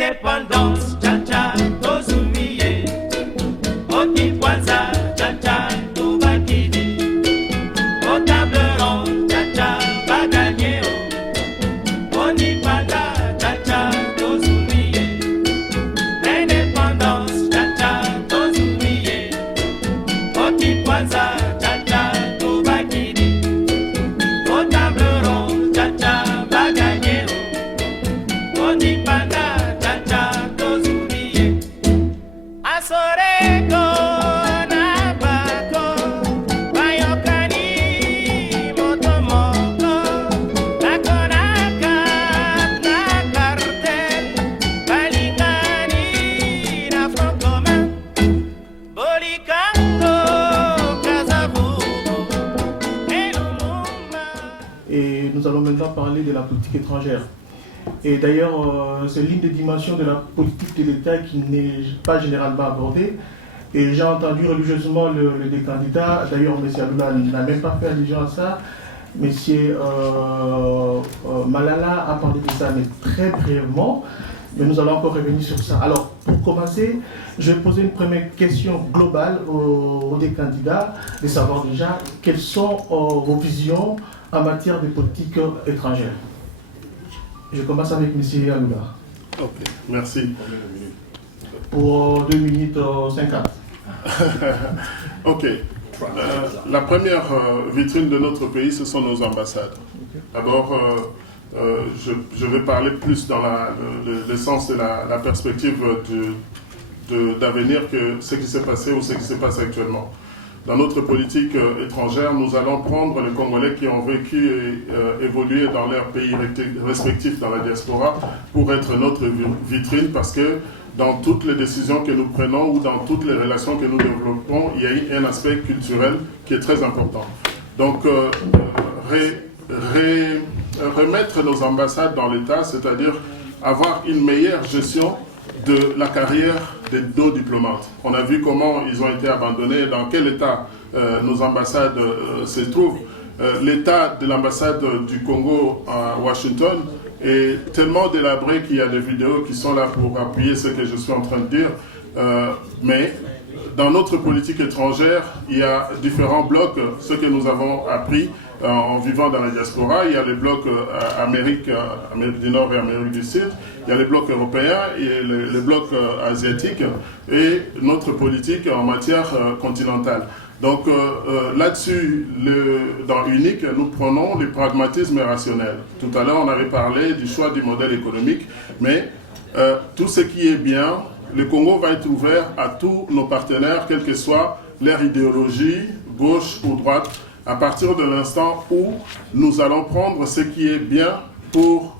Indépendance, cha-cha, tozumiye. Oti kwanza, cha-cha, tubakidi. Au table ronde, cha-cha, baganye. Oni panda, cha-cha, tozumiye. Indépendance, cha-cha, tozumiye. Oti kwanza, cha-cha, tubakidi. Au table ronde, cha-cha, baganye. Oni panda, cha-cha, tozumiye. Asoreko na bako, bayokani motomoko, nakonaka na cartel, balingani na front commun, bolikango kazavubu, elumuma. Et nous allons maintenant parler de la politique étrangère. Et d'ailleurs, c'est l'une des dimensions de la politique de l'État qui n'est pas généralement abordée. Et j'ai entendu religieusement le des candidats. D'ailleurs, M. Abdullah n'a même pas fait allusion à ça. M. Malala a parlé de ça, mais très brièvement. Mais nous allons encore revenir sur ça. Alors, pour commencer, je vais poser une première question globale aux des candidats, de savoir déjà quelles sont vos visions en matière de politique étrangère. Je commence avec M. Aloula. Ok, merci. Pour 2 minutes 50. Ok. La première vitrine de notre pays, ce sont nos ambassades. D'abord, je vais parler plus dans le sens de la perspective d'avenir que ce qui s'est passé ou ce qui se passe actuellement. Dans notre politique étrangère, nous allons prendre les Congolais qui ont vécu et évolué dans leurs pays respectifs dans la diaspora pour être notre vitrine, parce que dans toutes les décisions que nous prenons ou dans toutes les relations que nous développons, il y a eu un aspect culturel qui est très important. Donc, remettre nos ambassades dans l'État, c'est-à-dire avoir une meilleure gestion de la carrière des nos diplomates. On a vu comment ils ont été abandonnés, dans quel état nos ambassades se trouvent. L'état de l'ambassade du Congo à Washington est tellement délabré qu'il y a des vidéos qui sont là pour appuyer ce que je suis en train de dire. Mais dans notre politique étrangère, il y a différents blocs, ce que nous avons appris en vivant dans la diaspora. Il y a les blocs Amérique du Nord et Amérique du Sud, il y a les blocs européens et les blocs asiatiques et notre politique en matière continentale. Donc là-dessus, dans UNIC, nous prenons le pragmatisme rationnel. Tout à l'heure, on avait parlé du choix du modèle économique, mais tout ce qui est bien, le Congo va être ouvert à tous nos partenaires, quelle que soit leur idéologie, gauche ou droite, à partir de l'instant où nous allons prendre ce qui est bien pour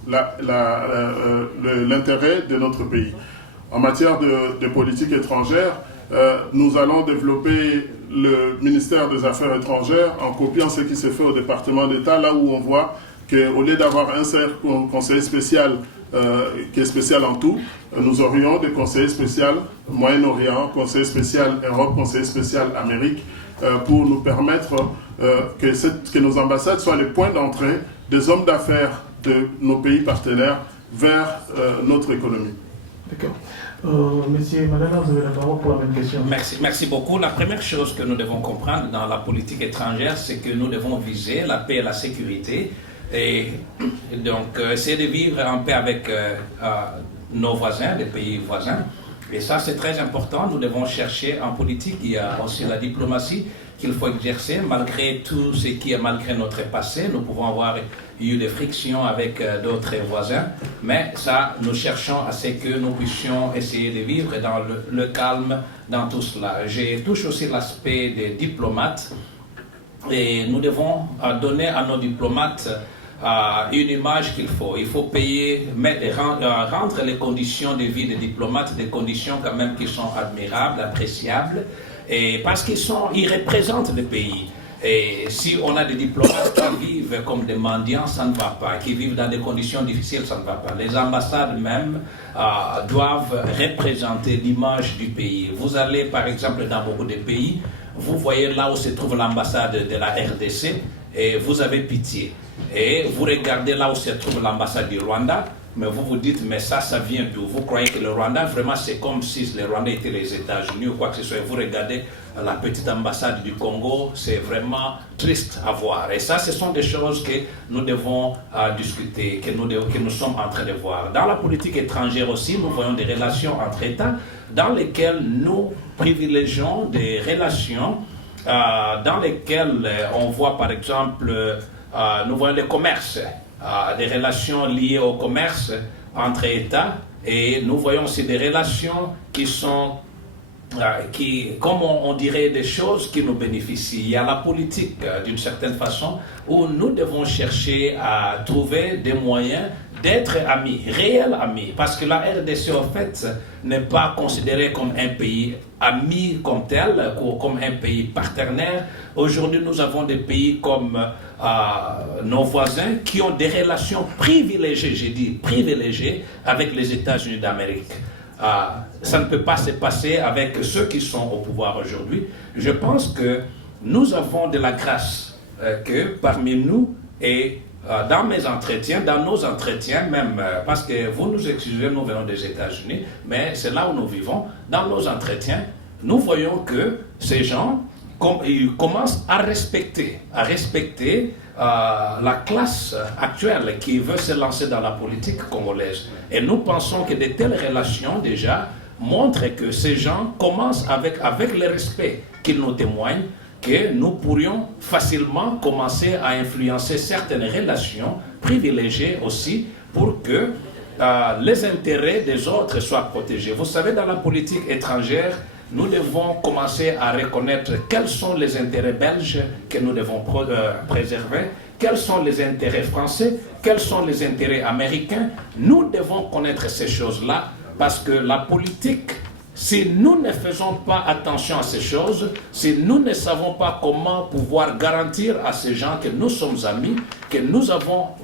l'intérêt de notre pays. En matière de politique étrangère, nous allons développer le ministère des Affaires étrangères en copiant ce qui s'est fait au département d'État, là où on voit qu'au lieu d'avoir un seul conseiller spécial qui est spécial en tout, nous aurions des conseillers spéciaux Moyen-Orient, conseiller spécial Europe, conseiller spécial Amérique, pour nous permettre que nos ambassades soient les points d'entrée des hommes d'affaires de nos pays partenaires vers notre économie. D'accord. Monsieur Malala, vous avez la parole pour la même question. Merci beaucoup. La première chose que nous devons comprendre dans la politique étrangère, c'est que nous devons viser la paix et la sécurité. Et donc, essayer de vivre en paix avec nos voisins, les pays voisins. Et ça, c'est très important. Nous devons chercher en politique, il y a aussi la diplomatie qu'il faut exercer, malgré tout ce qui est malgré notre passé. Nous pouvons avoir eu des frictions avec d'autres voisins, mais ça, nous cherchons à ce que nous puissions essayer de vivre dans le calme dans tout cela. Je touche aussi l'aspect des diplomates, et nous devons donner à nos diplomates une image qu'il faut. Il faut payer, rendre les conditions de vie des diplomates des conditions quand même qui sont admirables, appréciables, et parce qu'ils représentent le pays. Et si on a des diplomates qui vivent comme des mendiants, ça ne va pas. Qui vivent dans des conditions difficiles, ça ne va pas. Les ambassades même doivent représenter l'image du pays. Vous allez par exemple dans beaucoup de pays, vous voyez là où se trouve l'ambassade de la RDC et vous avez pitié. Et vous regardez là où se trouve l'ambassade du Rwanda, mais vous vous dites, mais ça vient d'où? Vous croyez que le Rwanda, vraiment, c'est comme si les Rwandais étaient les États-Unis ou quoi que ce soit. Vous regardez la petite ambassade du Congo, c'est vraiment triste à voir. Et ça, ce sont des choses que nous devons discuter, que nous sommes en train de voir. Dans la politique étrangère aussi, nous voyons des relations entre États dans lesquelles nous privilégions des relations dans lesquelles on voit par exemple, nous voyons le commerce, des relations liées au commerce entre États, et nous voyons aussi des relations qui sont, comme on dirait, des choses qui nous bénéficient. Il y a la politique d'une certaine façon où nous devons chercher à trouver des moyens d'être amis, réels amis, parce que la RDC en fait n'est pas considérée comme un pays ami comme tel, ou comme un pays partenaire. Aujourd'hui, nous avons des pays comme nos voisins qui ont des relations privilégiées, j'ai dit privilégiées, avec les États-Unis d'Amérique. Ça ne peut pas se passer avec ceux qui sont au pouvoir aujourd'hui. Je pense que nous avons de la grâce que parmi nous et dans mes entretiens, dans nos entretiens même, parce que vous nous excusez, nous venons des États-Unis, mais c'est là où nous vivons, dans nos entretiens, nous voyons que ces gens ils commencent à respecter la classe actuelle qui veut se lancer dans la politique congolaise. Et nous pensons que de telles relations déjà montrent que ces gens commencent avec le respect qu'ils nous témoignent, que nous pourrions facilement commencer à influencer certaines relations privilégiées aussi pour que les intérêts des autres soient protégés. Vous savez, dans la politique étrangère, nous devons commencer à reconnaître quels sont les intérêts belges que nous devons préserver, quels sont les intérêts français, quels sont les intérêts américains. Nous devons connaître ces choses-là parce que la politique, si nous ne faisons pas attention à ces choses, si nous ne savons pas comment pouvoir garantir à ces gens que nous sommes amis, que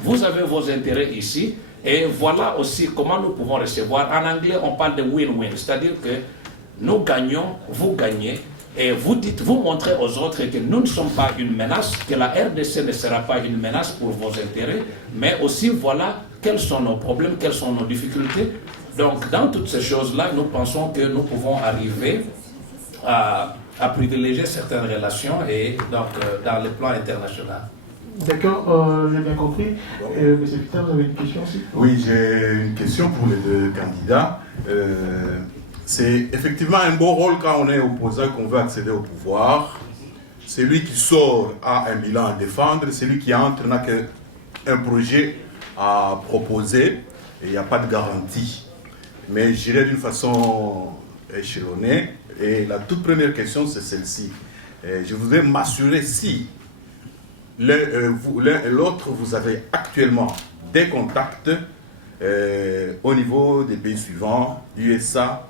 vous avez vos intérêts ici, et voilà aussi comment nous pouvons recevoir. En anglais, on parle de win-win, c'est-à-dire que nous gagnons, vous gagnez, et vous montrez aux autres que nous ne sommes pas une menace, que la RDC ne sera pas une menace pour vos intérêts, mais aussi voilà quels sont nos problèmes, quelles sont nos difficultés. Donc dans toutes ces choses-là, nous pensons que nous pouvons arriver à privilégier certaines relations et donc dans le plan international. D'accord, j'ai bien compris. Monsieur Peter, vous avez une question aussi? Oui, j'ai une question pour les deux candidats. C'est effectivement un beau rôle quand on est opposant, qu'on veut accéder au pouvoir. Celui qui sort a un bilan à défendre, celui qui entre n'a qu'un projet à proposer et il n'y a pas de garantie. Mais j'irai d'une façon échelonnée. Et la toute première question, c'est celle-ci. Je voudrais m'assurer si l'un et l'autre, vous avez actuellement des contacts au niveau des pays suivants, USA,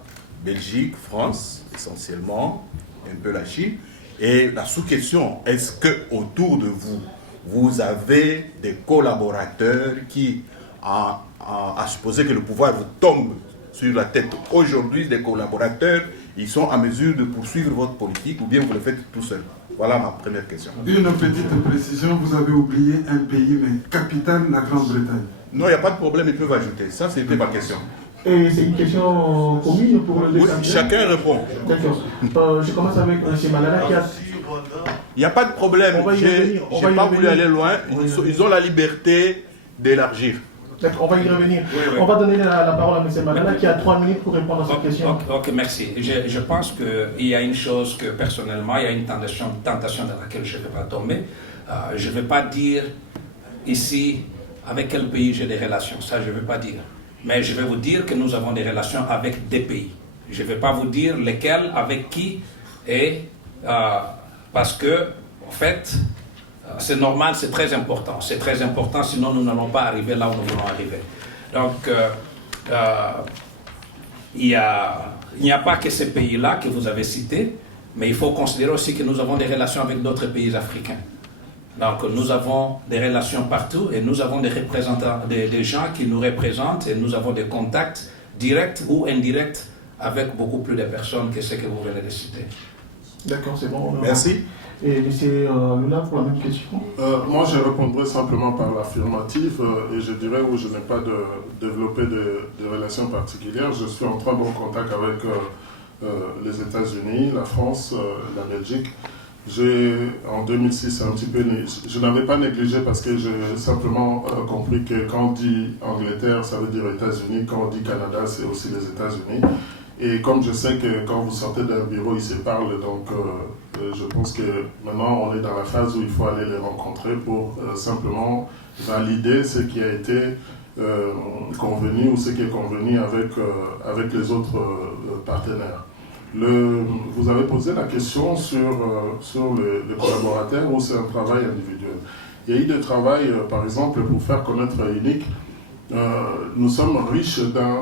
Belgique, France, essentiellement, un peu la Chine. Et la sous-question, est-ce que autour de vous, vous avez des collaborateurs qui, à supposer que le pouvoir vous tombe sur la tête aujourd'hui, des collaborateurs, ils sont en mesure de poursuivre votre politique ou bien vous le faites tout seul? Voilà ma première question. Une petite précision, vous avez oublié un pays, mais capitale, la Grande-Bretagne. Non, il n'y a pas de problème, ils peuvent ajouter. Ça, c'était ma question. Et c'est une question commune pour les deux Oui, candidats? chacun répond. D'accord. Je commence avec M. Malala qui a... Il n'y a pas de problème. On va y revenir, on Je va n'ai y pas revenir. voulu aller loin. Ils ont la liberté d'élargir. D'accord, on va y revenir. Oui. On va donner la parole à M. Malala qui a 3 minutes pour répondre à cette question. Ok, merci. Je pense qu'il y a une chose que personnellement, il y a une tentation dans laquelle je ne vais pas tomber. Je ne vais pas dire ici avec quel pays j'ai des relations. Ça, je ne vais pas dire. Mais je vais vous dire que nous avons des relations avec des pays. Je ne vais pas vous dire lesquels, avec qui, et parce que, en fait, c'est normal, c'est très important. C'est très important, sinon nous n'allons pas arriver là où nous voulons arriver. Donc, il n'y a pas que ces pays-là que vous avez cités, mais il faut considérer aussi que nous avons des relations avec d'autres pays africains. Donc, nous avons des relations partout et nous avons des représentants, des gens qui nous représentent et nous avons des contacts directs ou indirects avec beaucoup plus de personnes que ce que vous venez de citer. D'accord, c'est bon. Merci. Et M. Lula, pour la même question. Moi, je répondrai simplement par l'affirmative et je dirais où je n'ai pas développé de relations particulières. Je suis en très bon contact avec les États-Unis, la France, la Belgique. En 2006, un petit peu, je n'avais pas négligé parce que j'ai simplement compris que quand on dit Angleterre, ça veut dire États-Unis, quand on dit Canada, c'est aussi les États-Unis. Et comme je sais que quand vous sortez d'un bureau, ils se parlent, donc je pense que maintenant on est dans la phase où il faut aller les rencontrer pour simplement valider ce qui a été convenu ou ce qui est convenu avec les autres partenaires. Vous avez posé la question sur les collaborateurs ou c'est un travail individuel. Il y a eu des travail, par exemple, pour faire connaître UNIC. Nous sommes riches d'un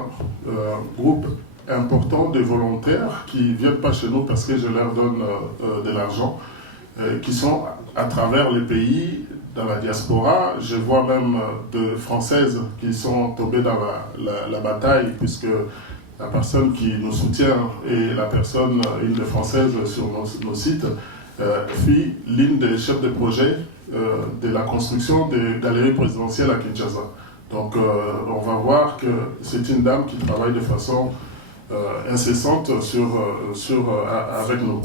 groupe important de volontaires qui ne viennent pas chez nous parce que je leur donne de l'argent, qui sont à travers les pays, dans la diaspora. Je vois même de Françaises qui sont tombées dans la bataille puisque la personne qui nous soutient et la personne, une des Françaises sur nos sites, fut l'une des chefs de projet de la construction des galeries présidentielles à Kinshasa. Donc on va voir que c'est une dame qui travaille de façon incessante avec nous.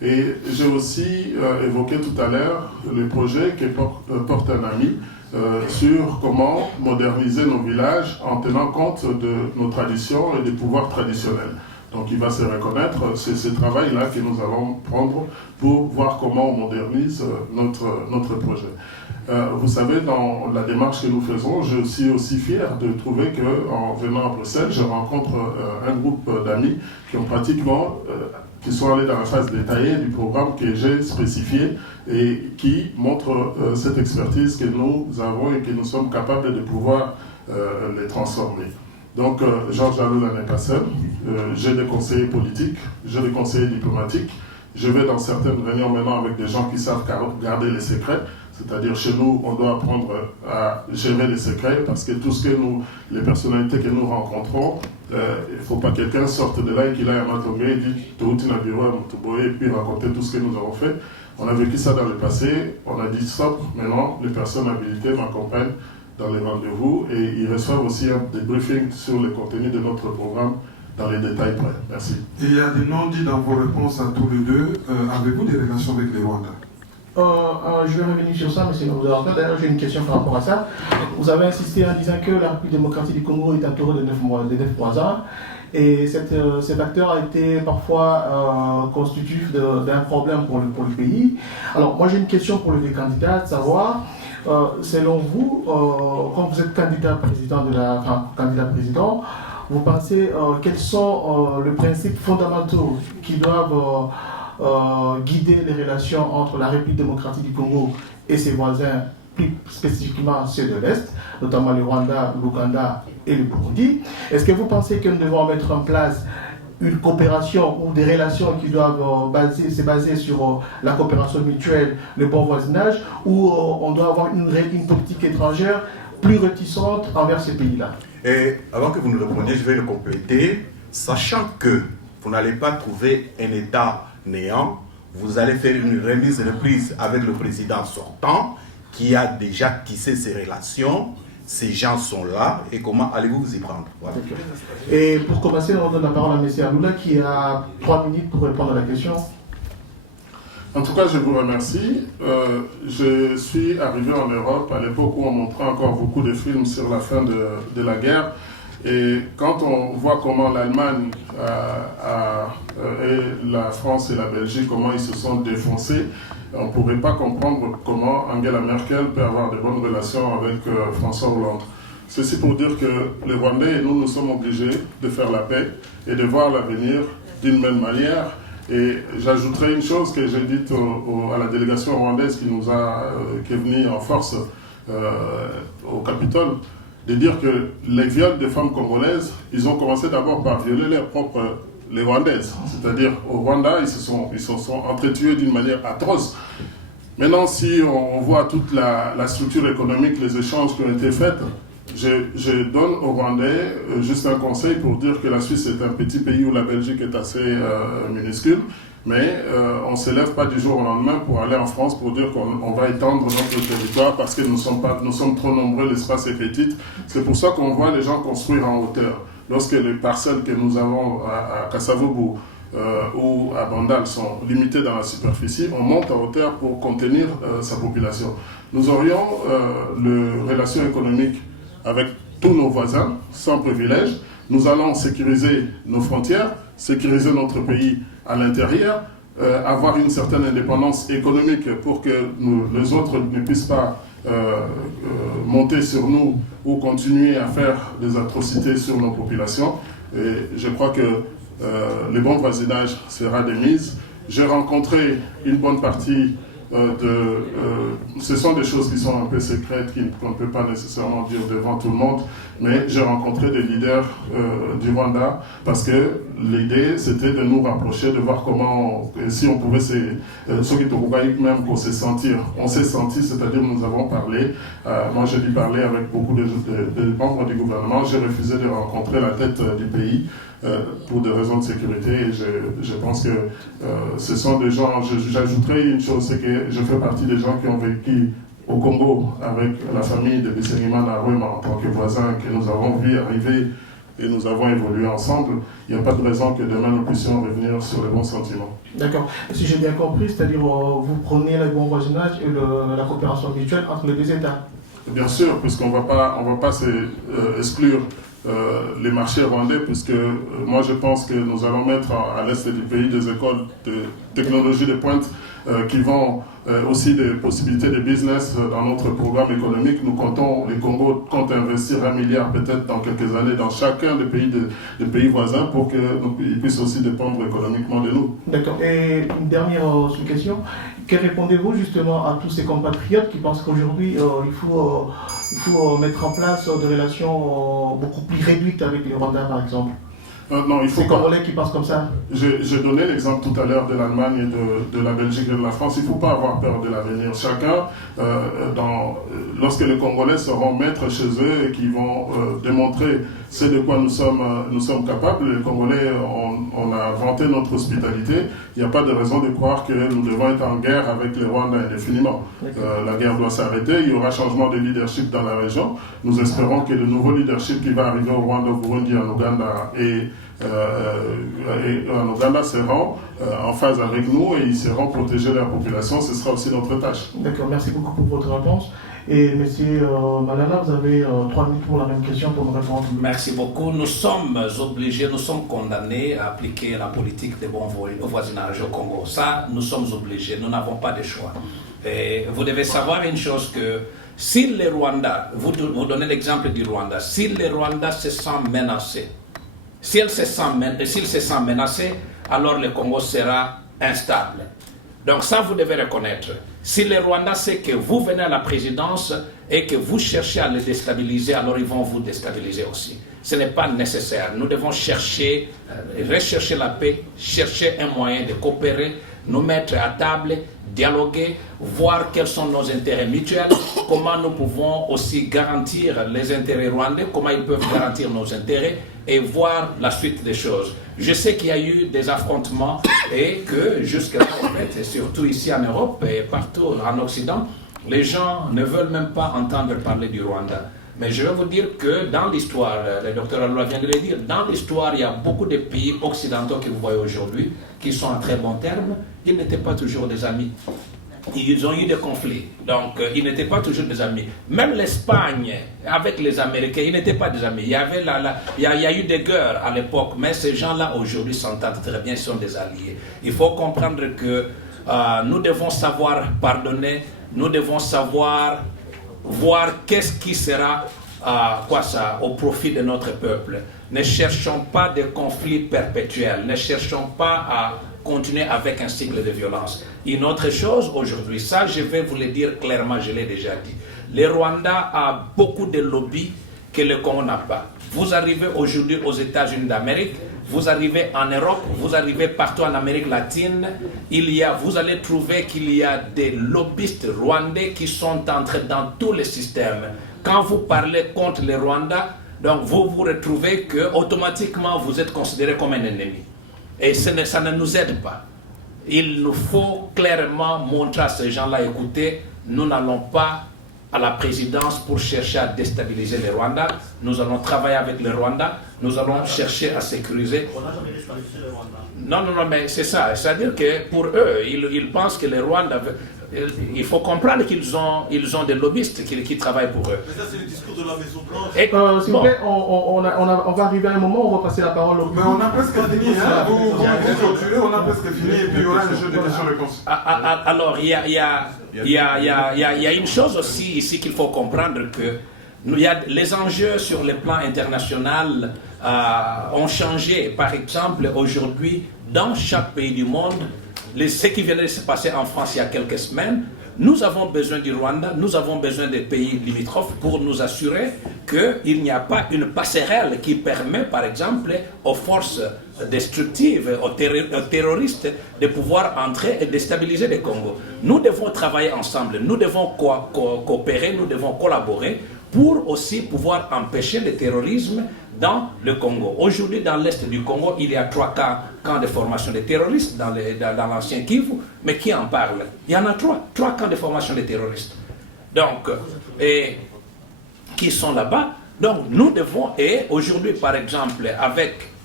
Et j'ai aussi évoqué tout à l'heure le projet que porte un ami sur comment moderniser nos villages en tenant compte de nos traditions et des pouvoirs traditionnels. Donc il va se reconnaître, c'est ce travail-là que nous allons prendre pour voir comment on modernise notre projet. Vous savez, dans la démarche que nous faisons, je suis aussi fier de trouver qu'en venant à Bruxelles, je rencontre un groupe d'amis qui ont pratiquement, qui sont allés dans la phase détaillée du programme que j'ai spécifié et qui montre cette expertise que nous avons et que nous sommes capables de pouvoir les transformer. Donc, Georges Aloula n'est pas seul. J'ai des conseillers politiques, j'ai des conseillers diplomatiques. Je vais dans certaines réunions maintenant avec des gens qui savent garder les secrets. C'est-à-dire, chez nous, on doit apprendre à gérer les secrets parce que tout ce que les personnalités que nous rencontrons, il ne faut pas que quelqu'un sorte de là et qu'il aille à Matomé et dise « Toutina Bureau à Moutouboé » et puis raconter tout ce que nous avons fait. On a vécu ça dans le passé, on a dit stop, maintenant les personnes habilitées m'accompagnent dans les rendez-vous et ils reçoivent aussi un débriefing sur le contenu de notre programme dans les détails près. Merci. Et il y a des non-dits dans vos réponses à tous les deux. Avez-vous des relations avec les Rwandais? Je vais revenir sur ça, mais vous avez d'ailleurs j'ai une question par rapport à ça. Vous avez insisté en disant que la République démocratique du Congo est entourée de 9 voisins. Et cet acteur a été parfois constitutif d'un problème pour le pays. Alors moi j'ai une question pour les candidats, de savoir, selon vous, quand vous êtes candidat président vous pensez quels sont les principes fondamentaux qui doivent guider les relations entre la République démocratique du Congo et ses voisins, plus spécifiquement ceux de l'Est, notamment le Rwanda, l'Ouganda et le Burundi. Est-ce que vous pensez que nous devons mettre en place une coopération ou des relations qui doivent se baser sur la coopération mutuelle, le bon voisinage, ou on doit avoir une politique étrangère plus réticente envers ces pays-là? Et avant que vous nous répondiez, je vais le compléter, sachant que vous n'allez pas trouver un État néant, vous allez faire une remise et reprise avec le président sortant qui a déjà tissé ses relations. Ces gens sont là et comment allez-vous vous y prendre? Voilà. Et pour commencer, on donne la parole à M. Aloula qui a 3 minutes pour répondre à la question. En tout cas, je vous remercie. Je suis arrivé en Europe à l'époque où on montrait encore beaucoup de films sur la fin de la guerre. Et quand on voit comment l'Allemagne et la France et la Belgique, comment ils se sont défoncés, on ne pourrait pas comprendre comment Angela Merkel peut avoir de bonnes relations avec François Hollande. Ceci pour dire que les Rwandais et nous sommes obligés de faire la paix et de voir l'avenir d'une même manière. Et j'ajouterai une chose que j'ai dite à la délégation rwandaise qui est venue en force au Capitole, de dire que les viols des femmes congolaises, ils ont commencé d'abord par violer les Rwandaises. C'est-à-dire au Rwanda, ils se sont entretués d'une manière atroce. Maintenant, si on voit toute la structure économique, les échanges qui ont été faits, je donne aux Rwandais juste un conseil pour dire que la Suisse est un petit pays où la Belgique est assez minuscule. Mais on ne se lève pas du jour au lendemain pour aller en France pour dire qu'on va étendre notre territoire parce que nous sommes trop nombreux, l'espace est petit. C'est pour ça qu'on voit les gens construire en hauteur. Lorsque les parcelles que nous avons à Kasavubu ou à Bandal sont limitées dans la superficie, on monte en hauteur pour contenir sa population. Nous aurions les relations économiques avec tous nos voisins, sans privilège. Nous allons sécuriser nos frontières, sécuriser notre pays à l'intérieur, avoir une certaine indépendance économique pour que les autres ne puissent pas monter sur nous ou continuer à faire des atrocités sur nos populations. Et je crois que le bon voisinage sera de mise. J'ai rencontré une bonne partie ce sont des choses qui sont un peu secrètes, qu'on ne peut pas nécessairement dire devant tout le monde, mais j'ai rencontré des leaders du Rwanda parce que l'idée c'était de nous rapprocher, de voir comment, si on pouvait même qu'on s'est sentir. On s'est senti, c'est-à-dire nous avons parlé, moi j'ai dû parler avec beaucoup de membres du gouvernement, j'ai refusé de rencontrer la tête du pays pour des raisons de sécurité et je pense que ce sont des gens, j'ajouterai une chose, c'est que je fais partie des gens qui ont vécu au Congo avec la famille de Bissérimana Rwema en tant que voisins que nous avons vu arriver et nous avons évolué ensemble. Il n'y a pas de raison que demain nous puissions revenir sur les bons sentiments. D'accord. Si j'ai bien compris, c'est-à-dire vous prenez le bon voisinage et la coopération mutuelle entre les deux États. Bien sûr, puisqu'on ne va pas exclure les marchés rwandais, puisque moi je pense que nous allons mettre à l'est du pays des écoles de technologie de pointe qui vont aussi des possibilités de business dans notre programme économique. Nous comptons, le Congo compte investir 1 milliard peut-être dans quelques années dans chacun des pays voisins pour qu'ils puissent aussi dépendre économiquement de nous. D'accord. Et une dernière question. Que répondez-vous justement à tous ces compatriotes qui pensent qu'aujourd'hui il faut mettre en place des relations beaucoup plus réduites avec les Rwandais par exemple? Non, il faut c'est Congolais qui pensent comme ça. J'ai donné l'exemple tout à l'heure de l'Allemagne et de la Belgique et de la France. Il ne faut pas avoir peur de l'avenir. Chacun, lorsque les Congolais seront maîtres chez eux et qui vont démontrer ce de quoi nous sommes capables, les Congolais, on a vanté notre hospitalité. Il n'y a pas de raison de croire que nous devons être en guerre avec les Rwandais indéfiniment. La guerre doit s'arrêter. Il y aura changement de leadership dans la région. Nous espérons que le nouveau leadership qui va arriver au Rwanda, au Burundi, en Ouganda et en Ouganda seront en phase avec nous et ils seront protéger leur population. Ce sera aussi notre tâche. D'accord, merci beaucoup pour votre réponse. Et M. Malala, vous avez 3 minutes pour la même question pour nous répondre. Merci beaucoup. Nous sommes obligés, nous sommes condamnés à appliquer la politique de bon voisinage au Congo. Ça, nous sommes obligés, nous n'avons pas de choix. Et vous devez savoir une chose que si les Rwandais, vous donnez l'exemple du Rwanda, si les Rwandais se sentent menacés, s'ils se sentent menacés, alors le Congo sera instable. Donc ça, vous devez reconnaître. Si les Rwandais savent que vous venez à la présidence et que vous cherchez à les déstabiliser, alors ils vont vous déstabiliser aussi. Ce n'est pas nécessaire. Nous devons rechercher la paix, chercher un moyen de coopérer, nous mettre à table, dialoguer, voir quels sont nos intérêts mutuels, comment nous pouvons aussi garantir les intérêts rwandais, comment ils peuvent garantir nos intérêts et voir la suite des choses. Je sais qu'il y a eu des affrontements et que jusque-là, en fait, et surtout ici en Europe et partout en Occident, les gens ne veulent même pas entendre parler du Rwanda. Mais je vais vous dire que dans l'histoire, le docteur Alula vient de le dire, dans l'histoire, il y a beaucoup de pays occidentaux que vous voyez aujourd'hui qui sont en très bons termes. Ils n'étaient pas toujours des amis. Ils ont eu des conflits, donc ils n'étaient pas toujours des amis. Même l'Espagne, avec les Américains, ils n'étaient pas des amis. Il y a eu des guerres à l'époque, mais ces gens-là aujourd'hui s'entendent très bien, sont des alliés. Il faut comprendre que nous devons savoir pardonner, nous devons savoir voir qu'est-ce qui sera au profit de notre peuple. Ne cherchons pas de conflits perpétuels, ne cherchons pas à continuer avec un cycle de violence. Une autre chose aujourd'hui, ça je vais vous le dire clairement, je l'ai déjà dit. Le Rwanda a beaucoup de lobbies que le Congo n'a pas. Vous arrivez aujourd'hui aux États-Unis d'Amérique, vous arrivez en Europe, vous arrivez partout en Amérique latine, vous allez trouver qu'il y a des lobbyistes rwandais qui sont entrés dans tous les systèmes. Quand vous parlez contre les Rwandais, donc vous vous retrouvez que automatiquement vous êtes considéré comme un ennemi. Et ça ne nous aide pas. il nous faut clairement montrer à ces gens-là, écoutez, nous n'allons pas à la présidence pour chercher à déstabiliser le Rwanda. Nous allons travailler avec le Rwanda. Nous allons chercher à sécuriser. On n'a jamais déstabilisé le Rwanda. Non, mais c'est ça. C'est-à-dire que pour eux, ils pensent que le Rwanda... Il faut comprendre qu'ils ont des lobbyistes qui travaillent pour eux. Mais ça, c'est le discours de la Maison Blanche. S'il vous plaît, on va arriver à un moment où on va passer la parole au... Mais on a presque fini, hein. Vous continuez, on a presque fini, et puis il y aura un jeu de questions-réponses. Alors, il y a une chose aussi ici qu'il faut comprendre, que les enjeux sur le plan international ont changé. Par exemple, aujourd'hui, dans chaque pays du monde, ce qui vient de se passer en France il y a quelques semaines, nous avons besoin du Rwanda, nous avons besoin des pays limitrophes pour nous assurer qu'il n'y a pas une passerelle qui permet, par exemple, aux forces destructives, aux terroristes, de pouvoir entrer et déstabiliser le Congo. Nous devons travailler ensemble, nous devons coopérer, nous devons collaborer pour aussi pouvoir empêcher le terrorisme dans le Congo. Aujourd'hui, dans l'est du Congo, il y a 3 camps de formation de terroristes dans l'ancien Kivu, mais qui en parle? Il y en a 3 camps de formation de terroristes. Donc, qui sont là-bas. Donc, nous devons, et aujourd'hui, par exemple,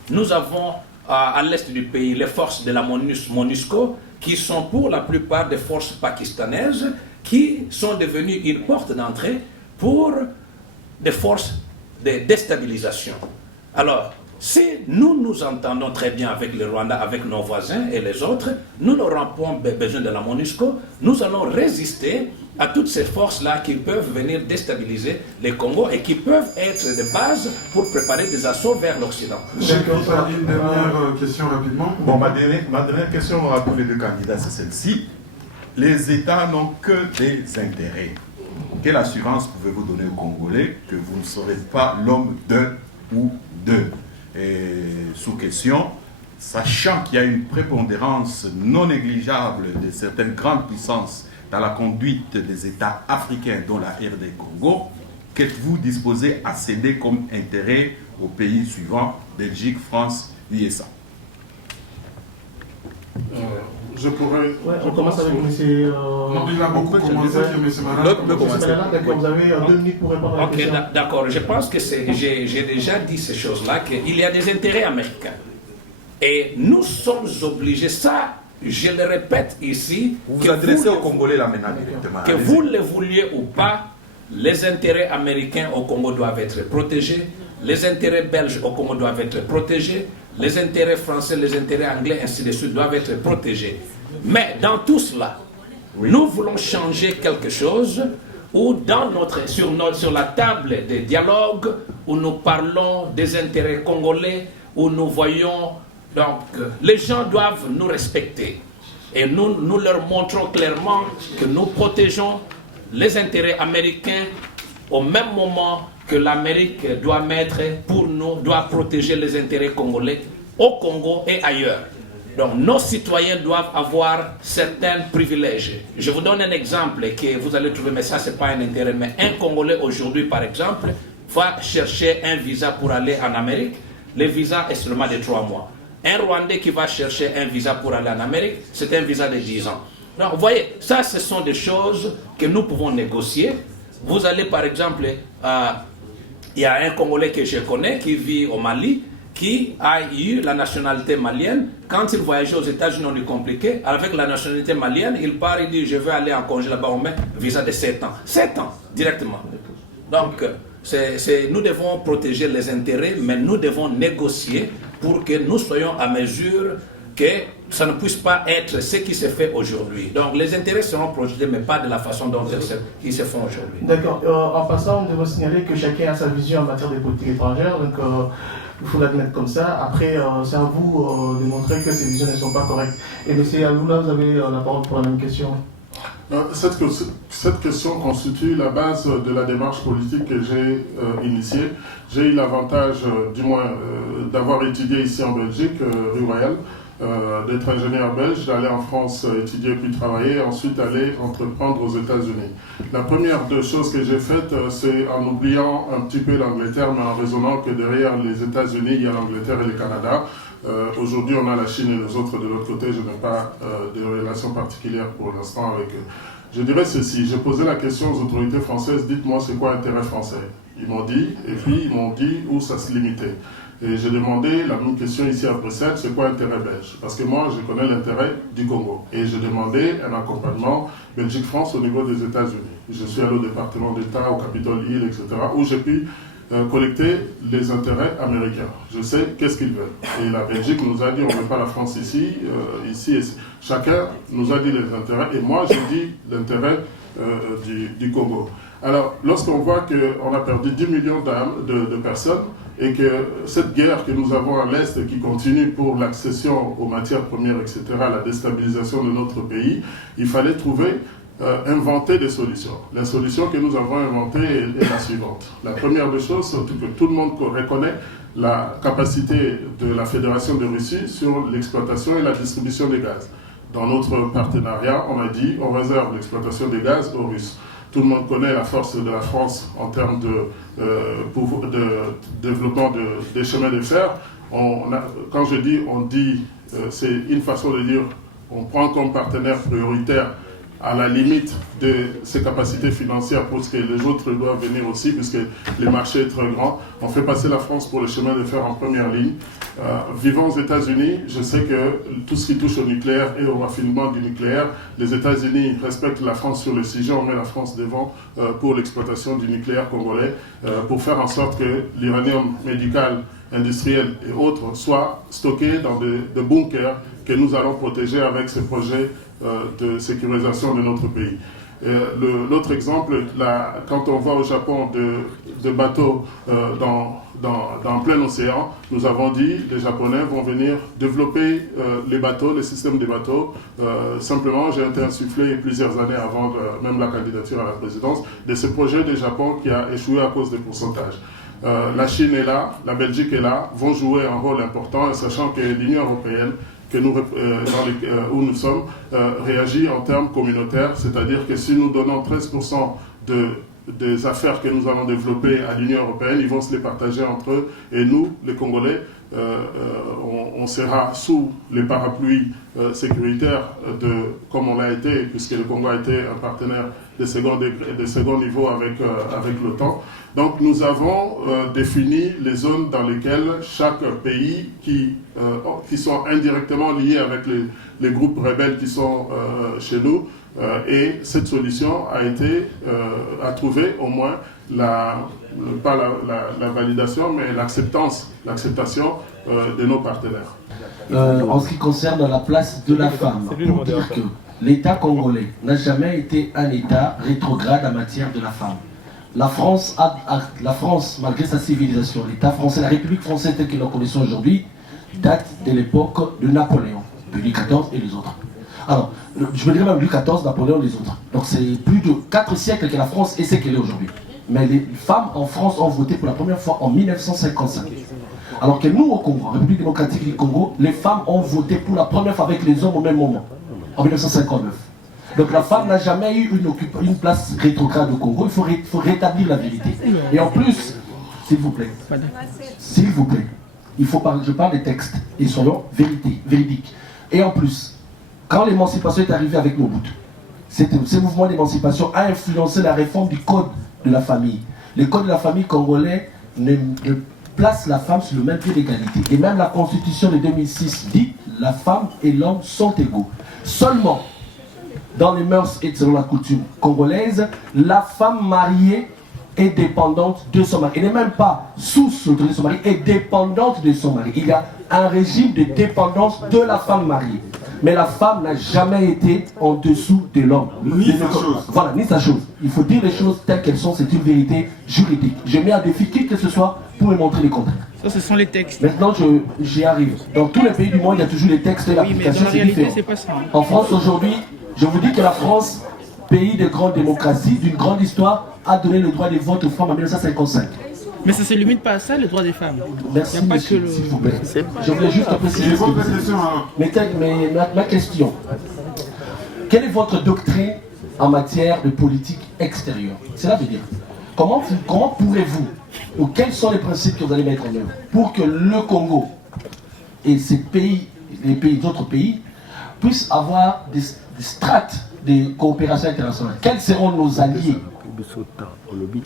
nous avons à l'est du pays les forces de la MONUSCO, qui sont pour la plupart des forces pakistanaises, qui sont devenues une porte d'entrée pour des forces de déstabilisation. Alors, si nous nous entendons très bien avec le Rwanda, avec nos voisins et les autres, nous n'aurons pas besoin de la MONUSCO, nous allons résister à toutes ces forces-là qui peuvent venir déstabiliser les Congo et qui peuvent être de base pour préparer des assauts vers l'Occident. Une dernière question rapidement. Bon, ma dernière question à tous les 2 candidats, c'est celle-ci. Les États n'ont que des intérêts. Quelle assurance pouvez-vous donner aux Congolais que vous ne serez pas l'homme d'un ou d'eux? Et sous question, sachant qu'il y a une prépondérance non négligeable de certaines grandes puissances dans la conduite des États africains, dont la RD Congo, qu'êtes-vous disposé à céder comme intérêt aux pays suivants, Belgique, France, USA? Je pourrais... on commence avec M. Non, il a beaucoup commencé, M. Malala. L'autre peut commencer. Vous avez 2 minutes pour répondre à la question. D'accord. Je pense que j'ai déjà dit ces choses-là, qu'il y a des intérêts américains. Et nous sommes obligés, ça, je le répète ici, Vous vous adressez aux Congolais là maintenant directement. que vous le vouliez ou pas, les intérêts américains au Congo doivent être protégés, les intérêts belges au Congo doivent être protégés, les intérêts français, les intérêts anglais, ainsi de suite, doivent être protégés. Mais dans tout cela, nous voulons changer quelque chose où sur la table des dialogues, où nous parlons des intérêts congolais, où nous voyons... Donc, les gens doivent nous respecter. Et nous leur montrons clairement que nous protégeons les intérêts américains au même moment que l'Amérique doit doit protéger les intérêts congolais au Congo et ailleurs. Donc nos citoyens doivent avoir certains privilèges. Je vous donne un exemple que vous allez trouver, mais ça c'est pas un intérêt. Mais un Congolais aujourd'hui, par exemple, va chercher un visa pour aller en Amérique. Le visa est seulement de 3 mois. Un Rwandais qui va chercher un visa pour aller en Amérique, c'est un visa de 10 ans. Donc vous voyez, ça ce sont des choses que nous pouvons négocier. Vous allez par exemple, il y a un Congolais que je connais qui vit au Mali, qui a eu la nationalité malienne. Quand il voyageait aux États-Unis, on lui compliquait. Avec la nationalité malienne, il part, il dit je veux aller en congé là-bas, on met visa de 7 ans. 7 ans, directement. Donc, nous devons protéger les intérêts, mais nous devons négocier pour que nous soyons à mesure que ça ne puisse pas être ce qui se fait aujourd'hui. Donc les intérêts seront protégés, mais pas de la façon dont ils se font aujourd'hui. D'accord. En passant, on devrait signaler que chacun a sa vision en matière de politique étrangère. Donc il faut l'admettre comme ça. Après, c'est à vous de montrer que ces visions ne sont pas correctes. Et M. Aloula, vous avez la parole pour la même question. Cette question constitue la base de la démarche politique que j'ai initiée. J'ai eu l'avantage, du moins, d'avoir étudié ici en Belgique, rue Royale, d'être ingénieur belge, d'aller en France étudier puis travailler, ensuite aller entreprendre aux États-Unis. La première des choses que j'ai faites, c'est en oubliant un petit peu l'Angleterre, mais en raisonnant que derrière les États-Unis, il y a l'Angleterre et le Canada. Aujourd'hui, on a la Chine et les autres de l'autre côté. Je n'ai pas de relations particulières pour l'instant avec eux. Je dirais ceci, j'ai posé la question aux autorités françaises, dites-moi c'est quoi l'intérêt français? Ils m'ont dit, et puis ils m'ont dit où ça se limitait. Et j'ai demandé la même question ici à Bruxelles, c'est quoi l'intérêt belge? Parce que moi, je connais l'intérêt du Congo. Et j'ai demandé un accompagnement Belgique-France au niveau des États-Unis. Je suis allé au département d'État, au Capitole Hill, etc., où j'ai pu collecter les intérêts américains. Je sais qu'est-ce qu'ils veulent. Et la Belgique nous a dit, on ne veut pas la France ici, ici. Chacun nous a dit les intérêts. Et moi, j'ai dit l'intérêt du Congo. Alors, lorsqu'on voit qu'on a perdu 10 millions de personnes, et que cette guerre que nous avons à l'Est qui continue pour l'accession aux matières premières, etc., la déstabilisation de notre pays, il fallait trouver, inventer des solutions. La solution que nous avons inventée est la suivante. La première des choses, c'est que tout le monde reconnaît la capacité de la Fédération de Russie sur l'exploitation et la distribution des gaz. Dans notre partenariat, on a dit on réserve l'exploitation des gaz aux Russes. Tout le monde connaît la force de la France en termes de développement des chemins de fer. Quand je dis on dit, c'est une façon de dire on prend comme partenaire prioritaire à la limite de ses capacités financières parce que les autres doivent venir aussi puisque les marchés sont très grands. On fait passer la France pour le chemin de fer en première ligne. Vivant aux États-Unis, je sais que tout ce qui touche au nucléaire et au raffinement du nucléaire, les États-Unis respectent la France sur le sujet. On met la France devant pour l'exploitation du nucléaire congolais pour faire en sorte que l'uranium médical, industriel et autres soit stocké dans des bunkers que nous allons protéger avec ce projet de sécurisation de notre pays. L'autre exemple, quand on va au Japon de bateaux dans plein océan, nous avons dit les Japonais vont venir développer les bateaux, les systèmes de bateaux. Simplement, j'ai été insufflé plusieurs années avant même la candidature à la présidence de ce projet du Japon qui a échoué à cause des pourcentages. La Chine est là, la Belgique est là, vont jouer un rôle important, sachant que l'Union européenne, où nous sommes, réagit en termes communautaires, c'est-à-dire que si nous donnons 13% des affaires que nous allons développer à l'Union européenne, ils vont se les partager entre eux, et nous, les Congolais, on sera sous les parapluies sécuritaires comme on l'a été, puisque le Congo a été un partenaire de second niveau avec l'OTAN. Donc nous avons défini les zones dans lesquelles chaque pays qui sont indirectement liés avec les groupes rebelles qui sont chez nous, et cette solution a trouvé au moins pas la validation, mais l'acceptation de nos partenaires. En ce qui concerne la place de la femme, pour dire que l'État congolais n'a jamais été un État rétrograde en matière de la femme. La France, malgré sa civilisation, l'État français, la République française telle que nous la connaissons aujourd'hui, date de l'époque de Napoléon, de Louis XIV et les autres. Alors, je me dirais même Louis XIV, Napoléon et les autres. Donc c'est plus de 4 siècles que la France est ce qu'elle est aujourd'hui. Mais les femmes en France ont voté pour la première fois en 1955. Alors que nous, au Congo, en République démocratique du Congo, les femmes ont voté pour la première fois avec les hommes au même moment, en 1959. Donc la femme n'a jamais eu une place rétrograde au Congo, il faut rétablir la vérité. Et en plus, s'il vous plaît, je parle des textes, et soyons véridiques. Et en plus, quand l'émancipation est arrivée avec Mobutu, ce mouvement d'émancipation a influencé la réforme du code de la famille. Le code de la famille congolais ne place la femme sur le même pied d'égalité. Et même la constitution de 2006 dit la femme et l'homme sont égaux. Seulement, dans les mœurs et selon la coutume congolaise, la femme mariée est dépendante de son mari. Elle n'est même pas sous l'autorité de son mari, elle est dépendante de son mari. Il y a un régime de dépendance de la femme mariée. Mais la femme n'a jamais été en dessous de l'homme. Ni sa chose. Voilà, ni sa chose. Il faut dire les choses telles qu'elles sont, c'est une vérité juridique. Je mets à défi qui que ce soit pour me montrer les contraires. Ça, ce sont les textes. Maintenant, j'y arrive. Dans tous les pays du monde, il y a toujours les textes et l'application, c'est différent. différent. C'est pas ça. En France, aujourd'hui, je vous dis que la France, pays de grande démocratie, d'une grande histoire, a donné le droit de vote aux femmes en 1955. Mais ça ne se limite pas à ça, le droit des femmes. Merci, monsieur, s'il vous plaît. Je voulais juste préciser. Et votre question alors? Mais ma question, quelle est votre doctrine en matière de politique extérieure? Cela veut dire, comment pourrez-vous, ou quels sont les principes que vous allez mettre en œuvre pour que le Congo et ces pays, les autres pays, puissent avoir des strates de coopération internationale. Quels seront nos alliés?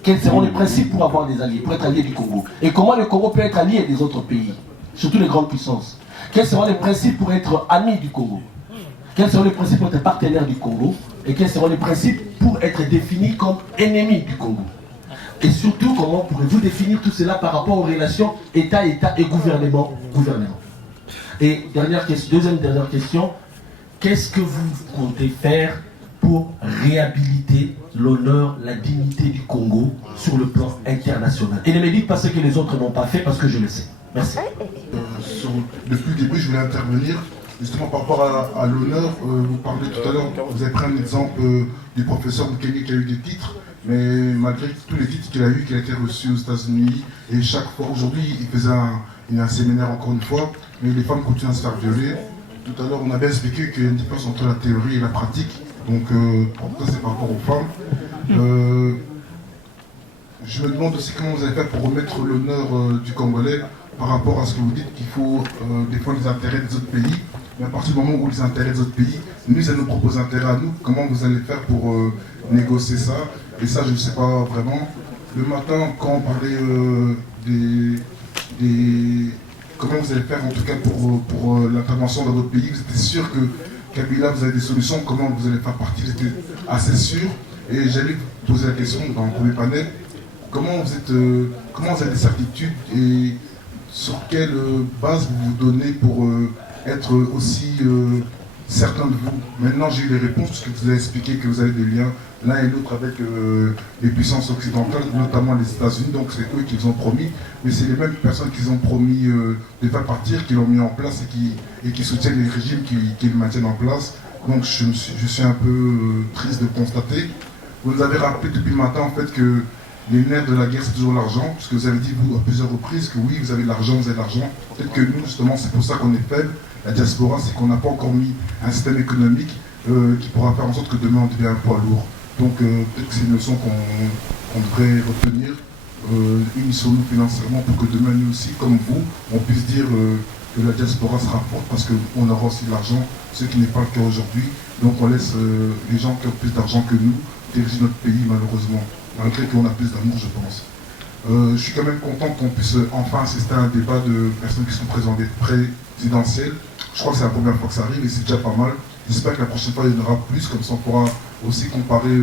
Quels seront les principes pour avoir des alliés, pour être allié du Congo? Et comment le Congo peut être allié des autres pays, surtout les grandes puissances? Quels seront les principes pour être amis du Congo? Quels seront les principes pour être partenaires du Congo? Et quels seront les principes pour être définis comme ennemis du Congo? Et surtout, comment pourrez-vous définir tout cela par rapport aux relations État-État et gouvernement? Et deuxième dernière question, qu'est-ce que vous comptez faire pour réhabiliter l'honneur, la dignité du Congo sur le plan international? Et ne me dites pas ce que les autres n'ont pas fait, parce que je le sais. Merci. Depuis le début, je voulais intervenir justement par rapport à l'honneur. Vous parlez tout à l'heure, vous avez pris un exemple du professeur Mukenge qui a eu des titres, mais malgré tous les titres qu'il a eu, qu'il a été reçu aux États-Unis, et chaque fois, aujourd'hui, il faisait un séminaire encore une fois, mais les femmes continuent à se faire violer. Tout à l'heure, on avait expliqué qu'il y a une différence entre la théorie et la pratique. Donc, ça, c'est par rapport aux femmes. Je me demande aussi comment vous allez faire pour remettre l'honneur du Congolais par rapport à ce que vous dites qu'il faut défendre les intérêts des autres pays. Mais à partir du moment où les intérêts des autres pays nous, ça nous propose intérêt à nous, comment vous allez faire pour négocier ça? Et ça, je ne sais pas vraiment. Le matin, quand on parlait comment vous allez faire en tout cas pour l'intervention dans votre pays, vous étiez sûr que Kabila, vous avez des solutions, comment vous allez faire partie? Vous étiez assez sûr. Et j'allais vous poser la question dans le premier panel, comment vous avez des certitudes et sur quelle base vous vous donnez pour être aussi certain de vous? Maintenant, j'ai eu les réponses parce que vous avez expliqué que vous avez des liens l'un et l'autre avec les puissances occidentales, notamment les États-Unis, donc c'est eux qui vous ont promis, mais c'est les mêmes personnes qui ont promis de faire partir, qui l'ont mis en place et qui soutiennent les régimes qui le maintiennent en place. Donc je suis un peu triste de constater. Vous nous avez rappelé depuis le matin en fait que les nerfs de la guerre c'est toujours l'argent, puisque vous avez dit vous à plusieurs reprises que oui, vous avez de l'argent, vous avez de l'argent. Peut-être que nous justement c'est pour ça qu'on est faible. La diaspora, c'est qu'on n'a pas encore mis un système économique qui pourra faire en sorte que demain on devient un poids lourd. Donc peut-être que c'est une leçon qu'on devrait retenir. Unissons-nous financièrement pour que demain nous aussi, comme vous, on puisse dire que la diaspora sera forte parce qu'on aura aussi de l'argent, ce qui n'est pas le cas aujourd'hui. Donc on laisse les gens qui ont plus d'argent que nous diriger notre pays malheureusement, malgré qu'on a plus d'amour je pense. Je suis quand même content qu'on puisse enfin assister à un débat de personnes qui sont présentes des présidentielles. Je crois que c'est la première fois que ça arrive et c'est déjà pas mal. J'espère que la prochaine fois il y en aura plus, comme ça on pourra aussi comparer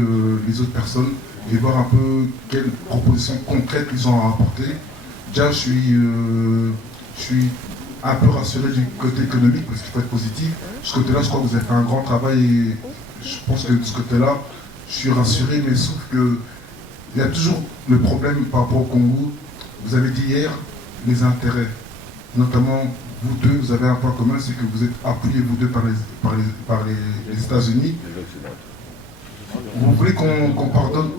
les autres personnes et voir un peu quelles propositions concrètes ils ont à apporter. Déjà je suis un peu rassuré du côté économique parce qu'il faut être positif. De ce côté-là, je crois que vous avez fait un grand travail et je pense que de ce côté-là, je suis rassuré, mais sauf que il y a toujours le problème par rapport au Congo. Vous avez dit hier les intérêts, notamment vous deux, vous avez un point commun, c'est que vous êtes appuyés vous deux par les États-Unis. Vous voulez qu'on pardonne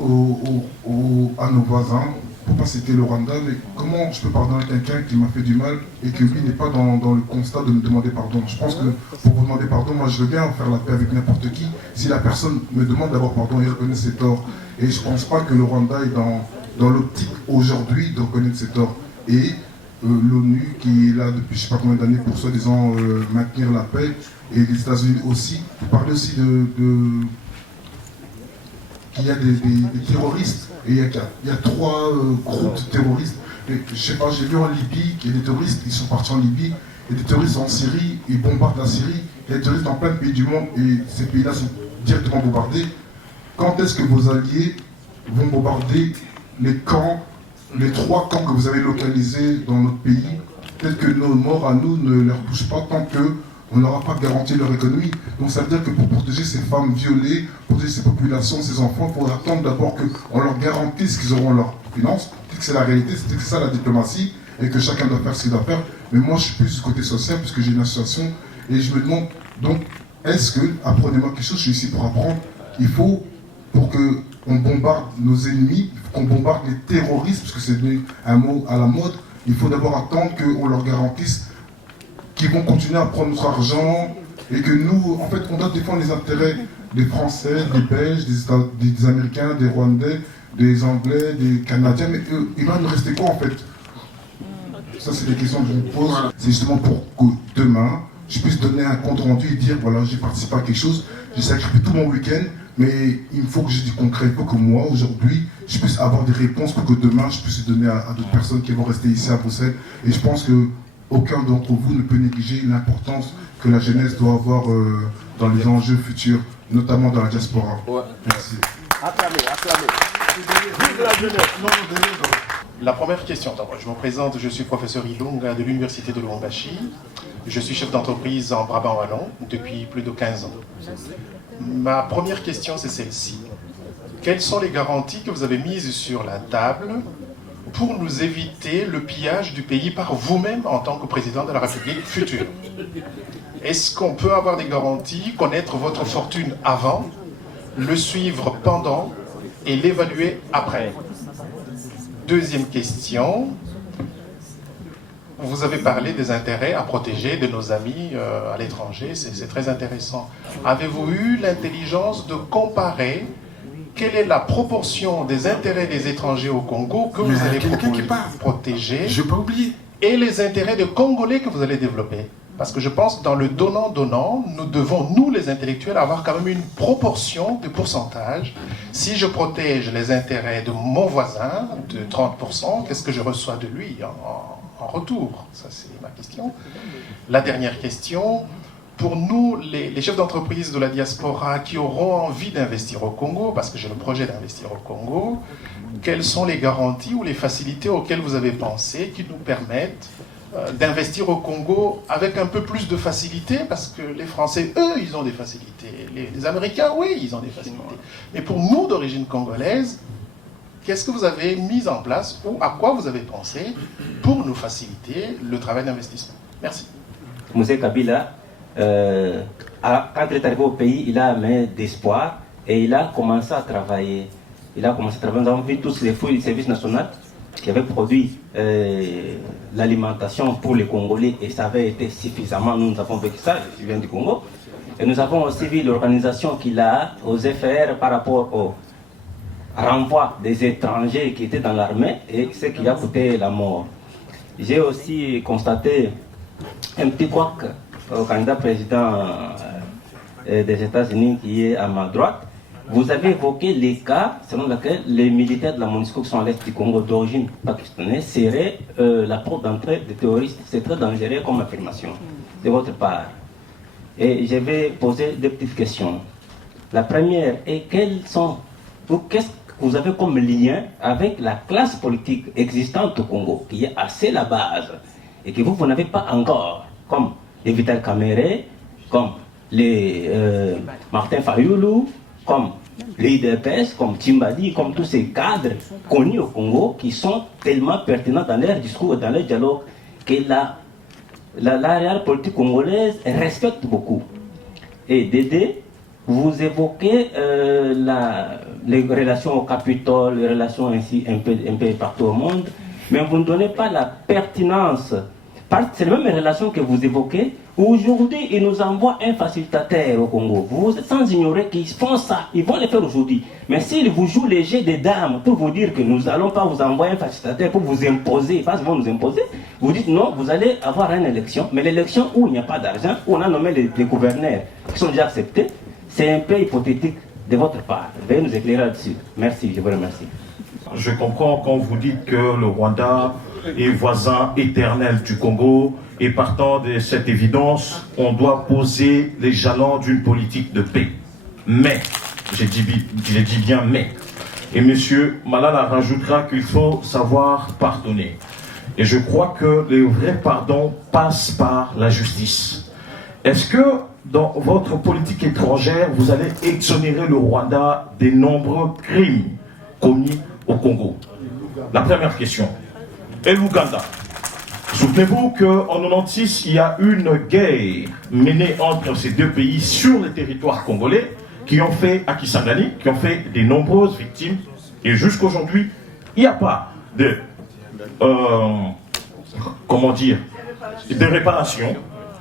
à nos voisins, pour ne pas citer le Rwanda, mais comment je peux pardonner quelqu'un qui m'a fait du mal et que lui n'est pas dans le constat de me demander pardon? Je pense que pour vous demander pardon, moi je veux bien faire la paix avec n'importe qui, si la personne me demande d'avoir pardon et reconnaît ses torts. Et je ne pense pas que le Rwanda est dans l'optique aujourd'hui de reconnaître ses torts. Et l'ONU qui est là depuis je ne sais pas combien d'années pour soi-disant maintenir la paix, et les États-Unis aussi, vous parlez aussi qu'il y a des terroristes, et il y a 3 groupes terroristes. Et, je sais pas, j'ai vu en Libye qu'il y a des terroristes qui sont partis en Libye, et des terroristes en Syrie, ils bombardent la Syrie, il y a des terroristes dans plein de pays du monde, et ces pays-là sont directement bombardés. Quand est-ce que vos alliés vont bombarder les camps, les 3 camps que vous avez localisés dans notre pays? Peut-être que nos morts à nous ne leur touchent pas tant qu'on n'aura pas garanti leur économie. Donc ça veut dire que pour protéger ces femmes violées, protéger ces populations, ces enfants, il faut attendre d'abord qu'on leur garantisse qu'ils auront leurs finances. Peut-être que c'est la réalité, c'est que c'est ça la diplomatie, et que chacun doit faire ce qu'il doit faire. Mais moi je suis plus du côté social, puisque j'ai une association, et je me demande, donc, est-ce que, apprenez-moi quelque chose, je suis ici pour apprendre, il faut, pour qu'on bombarde nos ennemis, qu'on bombarde les terroristes, parce que c'est devenu un mot à la mode, il faut d'abord attendre qu'on leur garantisse qu'ils vont continuer à prendre notre argent et que nous, en fait, on doit défendre les intérêts des Français, des Belges, des Américains, des Rwandais, des Anglais, des Canadiens, mais il va nous rester quoi en fait? Ça, c'est des questions que je me pose. C'est justement pour que demain, je puisse donner un compte rendu et dire, voilà, j'ai participé à quelque chose, j'ai sacrifié tout mon week-end, mais il faut que j'ai du concret. Il faut que moi, aujourd'hui, je puisse avoir des réponses pour que demain, je puisse donner à d'autres personnes qui vont rester ici à Bruxelles. Et je pense que aucun d'entre vous ne peut négliger l'importance que la jeunesse doit avoir dans les enjeux futurs, notamment dans la diaspora. Ouais. Merci. Acclamez. Vive la jeunesse. La première question, je me présente, je suis professeur Ilunga de l'Université de Lubumbashi. Je suis chef d'entreprise en Brabant Wallon depuis plus de 15 ans. Ma première question, c'est celle-ci. Quelles sont les garanties que vous avez mises sur la table pour nous éviter le pillage du pays par vous-même en tant que président de la République future? Est-ce qu'on peut avoir des garanties, connaître votre fortune avant, le suivre pendant et l'évaluer après? Deuxième question, vous avez parlé des intérêts à protéger de nos amis à l'étranger, c'est très intéressant. Avez-vous eu l'intelligence de comparer quelle est la proportion des intérêts des étrangers au Congo que vous allez protéger et les intérêts des Congolais que vous allez développer? Parce que je pense que dans le donnant-donnant, nous devons, nous les intellectuels, avoir quand même une proportion de pourcentage. Si je protège les intérêts de mon voisin de 30%, qu'est-ce que je reçois de lui en retour? Ça, c'est ma question. La dernière question, pour nous, les chefs d'entreprise de la diaspora qui auront envie d'investir au Congo, parce que j'ai le projet d'investir au Congo, quelles sont les garanties ou les facilités auxquelles vous avez pensé qui nous permettent d'investir au Congo avec un peu plus de facilité, parce que les Français, eux, ils ont des facilités. Les Américains, oui, ils ont des facilités. Mais pour nous, d'origine congolaise, qu'est-ce que vous avez mis en place ou à quoi vous avez pensé pour nous faciliter le travail d'investissement? Merci. Moussé Kabila, quand il est arrivé au pays, il a amené d'espoir et il a commencé à travailler. Nous avons vu tous les fouilles du service national qui avait produit l'alimentation pour les Congolais et ça avait été suffisamment, nous avons vécu ça, je viens du Congo. Et nous avons aussi vu l'organisation qu'il a aux FR par rapport au renvoi des étrangers qui étaient dans l'armée et ce qui a coûté la mort. J'ai aussi constaté un petit couac au candidat président des États-Unis qui est à ma droite. Vous avez évoqué les cas selon lesquels les militaires de la MONUSCO qui sont à l'est du Congo d'origine pakistanaise seraient la porte d'entrée des terroristes. C'est très dangereux comme affirmation de votre part. Et je vais poser deux petites questions. La première est qu'est-ce que vous avez comme lien avec la classe politique existante au Congo, qui est assez la base, et que vous n'avez pas encore, comme les Vital Kamerhe, comme les Martin Fayoulou, comme les IDPS, comme Timbadi, comme tous ces cadres connus au Congo qui sont tellement pertinents dans leur discours et dans leur dialogue que la réelle politique congolaise respecte beaucoup. Et Dédé, vous évoquez les relations au Capitole, les relations ainsi un peu partout au monde, mais vous ne donnez pas la pertinence. C'est les mêmes relations que vous évoquez. Aujourd'hui, ils nous envoient un facilitateur au Congo. Vous êtes sans ignorer qu'ils font ça. Ils vont le faire aujourd'hui. Mais s'ils vous jouent les jets des dames pour vous dire que nous n'allons pas vous envoyer un facilitateur pour vous imposer, parce qu'ils vont nous imposer, vous dites non, vous allez avoir une élection. Mais l'élection où il n'y a pas d'argent, où on a nommé les gouverneurs qui sont déjà acceptés, c'est un peu hypothétique de votre part. Veuillez nous éclairer là-dessus. Merci, je vous remercie. Je comprends quand vous dites que le Rwanda est voisin éternel du Congo et partant de cette évidence, on doit poser les jalons d'une politique de paix. Mais, j'ai dit bien mais, et M. Malala rajoutera qu'il faut savoir pardonner. Et je crois que le vrai pardon passe par la justice. Est-ce que dans votre politique étrangère, vous allez exonérer le Rwanda des nombreux crimes commis au Congo? La première question. Et l'Ouganda. Souvenez-vous qu'en 1996, il y a une guerre menée entre ces deux pays sur le territoire congolais qui ont fait, à Kisangani, qui ont fait de nombreuses victimes. Et jusqu'aujourd'hui, il n'y a pas de, de réparation.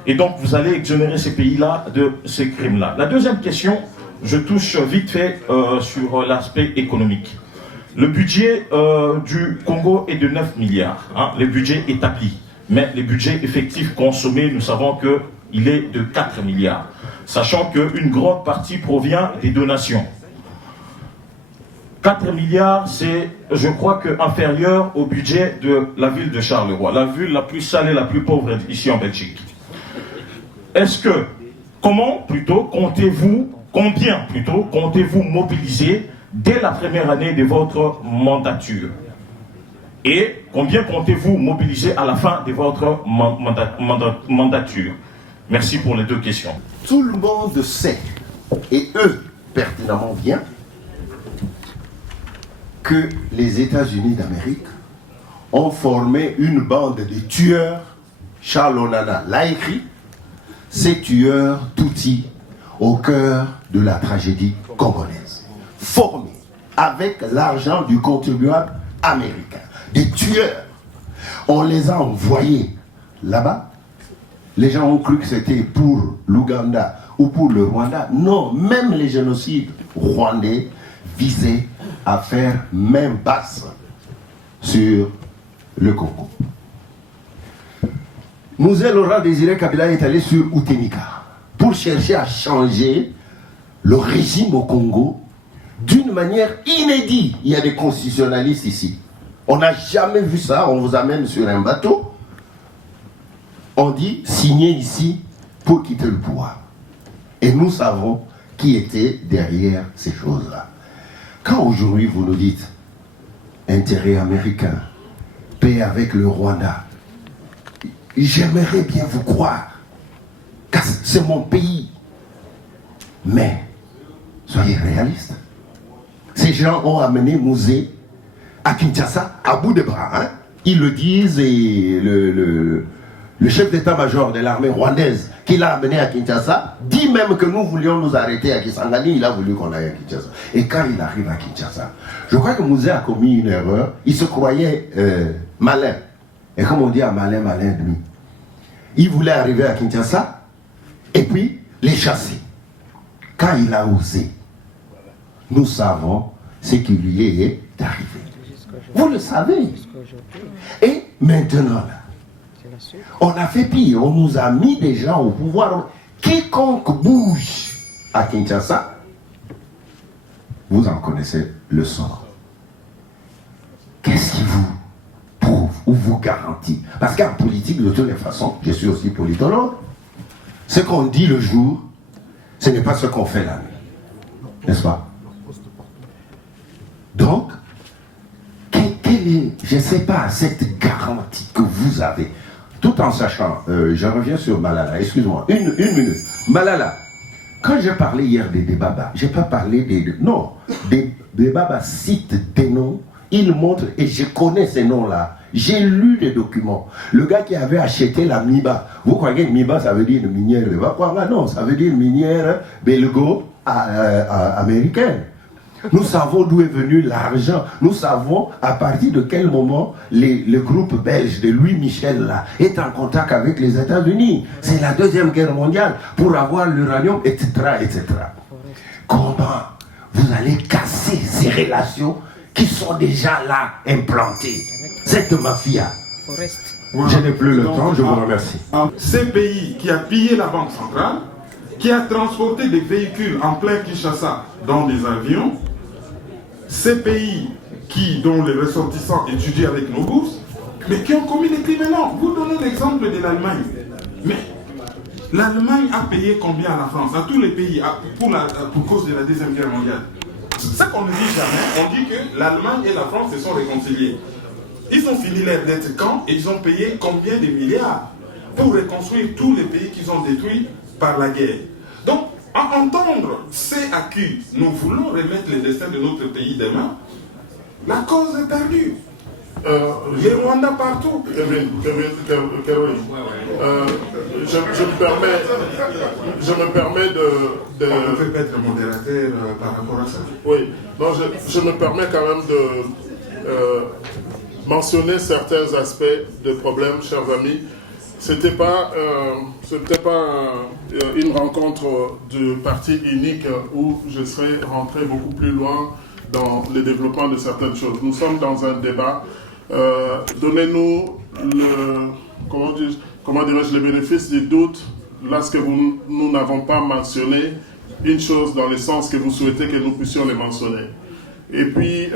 Et donc, vous allez exonérer ces pays-là de ces crimes-là. La deuxième question, je touche vite fait sur l'aspect économique. Le budget du Congo est de 9 milliards, le budget établi. mais le budget effectif consommé, nous savons qu'il est de 4 milliards, sachant qu'une grande partie provient des donations. 4 milliards, c'est, je crois, inférieur au budget de la ville de Charleroi, la ville la plus sale et la plus pauvre ici en Belgique. Combien comptez-vous mobiliser dès la première année de votre mandature? Et combien comptez-vous mobiliser à la fin de votre mandature? Merci pour les deux questions. Tout le monde sait, et eux pertinemment bien, que les États-Unis d'Amérique ont formé une bande de tueurs. Charles Onana l'a écrit, ces tueurs Tutsis au cœur de la tragédie congolaise. Formés avec l'argent du contribuable américain. Des tueurs. On les a envoyés là-bas. Les gens ont cru que c'était pour l'Ouganda ou pour le Rwanda. Non, même les génocides rwandais visaient à faire main basse sur le Congo. Mzee Laurent Désiré Kabila est allé sur Outénika pour chercher à changer le régime au Congo d'une manière inédite. Il y a des constitutionnalistes ici. On n'a jamais vu ça. On vous amène sur un bateau. On dit signez ici pour quitter le pouvoir. Et nous savons qui était derrière ces choses-là. Quand aujourd'hui vous nous dites intérêt américain, paix avec le Rwanda, j'aimerais bien vous croire, car c'est mon pays. Mais soyez réalistes. Ces gens ont amené Mzee à Kinshasa à bout de bras. Hein? Ils le disent, et le chef d'état-major de l'armée rwandaise qui l'a amené à Kinshasa dit même que nous voulions nous arrêter à Kisangani. Il a voulu qu'on aille à Kinshasa. Et quand il arrive à Kinshasa, je crois que Mzee a commis une erreur. Il se croyait malin. Et comme on dit à malin, malin demi. Il voulait arriver à Kinshasa et puis les chasser. Quand il a osé, nous savons ce qui lui est arrivé. Vous le savez. Et maintenant, là, on a fait pire. On nous a mis des gens au pouvoir. Quiconque bouge à Kinshasa, vous en connaissez le sort. Qu'est-ce qui vous prouve ou vous garantit? Parce qu'en politique, de toutes les façons, je suis aussi politologue, ce qu'on dit le jour, ce n'est pas ce qu'on fait la nuit. N'est-ce pas? Donc, quelle est, je ne sais pas, cette garantie que vous avez, tout en sachant, je reviens sur Malala, excuse-moi, une minute. Malala, quand j'ai parlé hier des Baba, je n'ai pas parlé non, des Baba citent des noms, ils montrent, et je connais ces noms-là. J'ai lu des documents. Le gars qui avait acheté la Miba, vous croyez que Miba ça veut dire une minière non, ça veut dire une minière belgo-américaine. Nous savons d'où est venu l'argent. Nous savons à partir de quel moment le groupe belge de Louis Michel là, est en contact avec les États-Unis. C'est la Deuxième Guerre mondiale pour avoir l'uranium, etc., etc. Comment vous allez casser ces relations qui sont déjà là implantées? Cette mafia. Je n'ai plus le temps, je vous remercie. Ce pays qui a pillé la Banque centrale, qui a transporté des véhicules en plein Kinshasa dans des avions, ces pays dont les ressortissants étudient avec nos bourses, mais qui ont commis des crimes énormes. Vous donnez l'exemple de l'Allemagne. Mais l'Allemagne a payé combien à la France, à tous les pays, pour cause de la Deuxième Guerre mondiale? C'est ça qu'on ne dit jamais. On dit que l'Allemagne et la France se sont réconciliés. Ils ont fini leur dette quand et ils ont payé combien de milliards pour reconstruire tous les pays qu'ils ont détruits par la guerre. Donc, à entendre ces à qui nous voulons remettre le destin de notre pays demain, la cause est perdue. Les Rwandais partout. Je me permets de... On peut pas être modérateur par rapport à ça. Oui, non, je me permets quand même de mentionner certains aspects de problèmes, chers amis. C'était pas une rencontre de parti unique où je serais rentré beaucoup plus loin dans le développement de certaines choses. Nous sommes dans un débat. Donnez-nous comment dirais-je, les bénéfices du doute lorsque nous n'avons pas mentionné une chose dans le sens que vous souhaitez que nous puissions les mentionner. Et puis,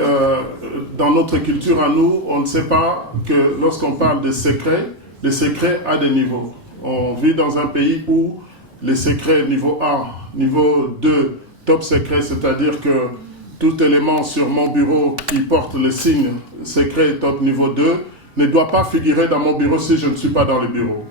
dans notre culture à nous, on ne sait pas que lorsqu'on parle de secrets, les secrets à des niveaux. On vit dans un pays où les secrets niveau 1, niveau 2, top secret, c'est-à-dire que tout élément sur mon bureau qui porte le signe secret top niveau 2 ne doit pas figurer dans mon bureau si je ne suis pas dans le bureau.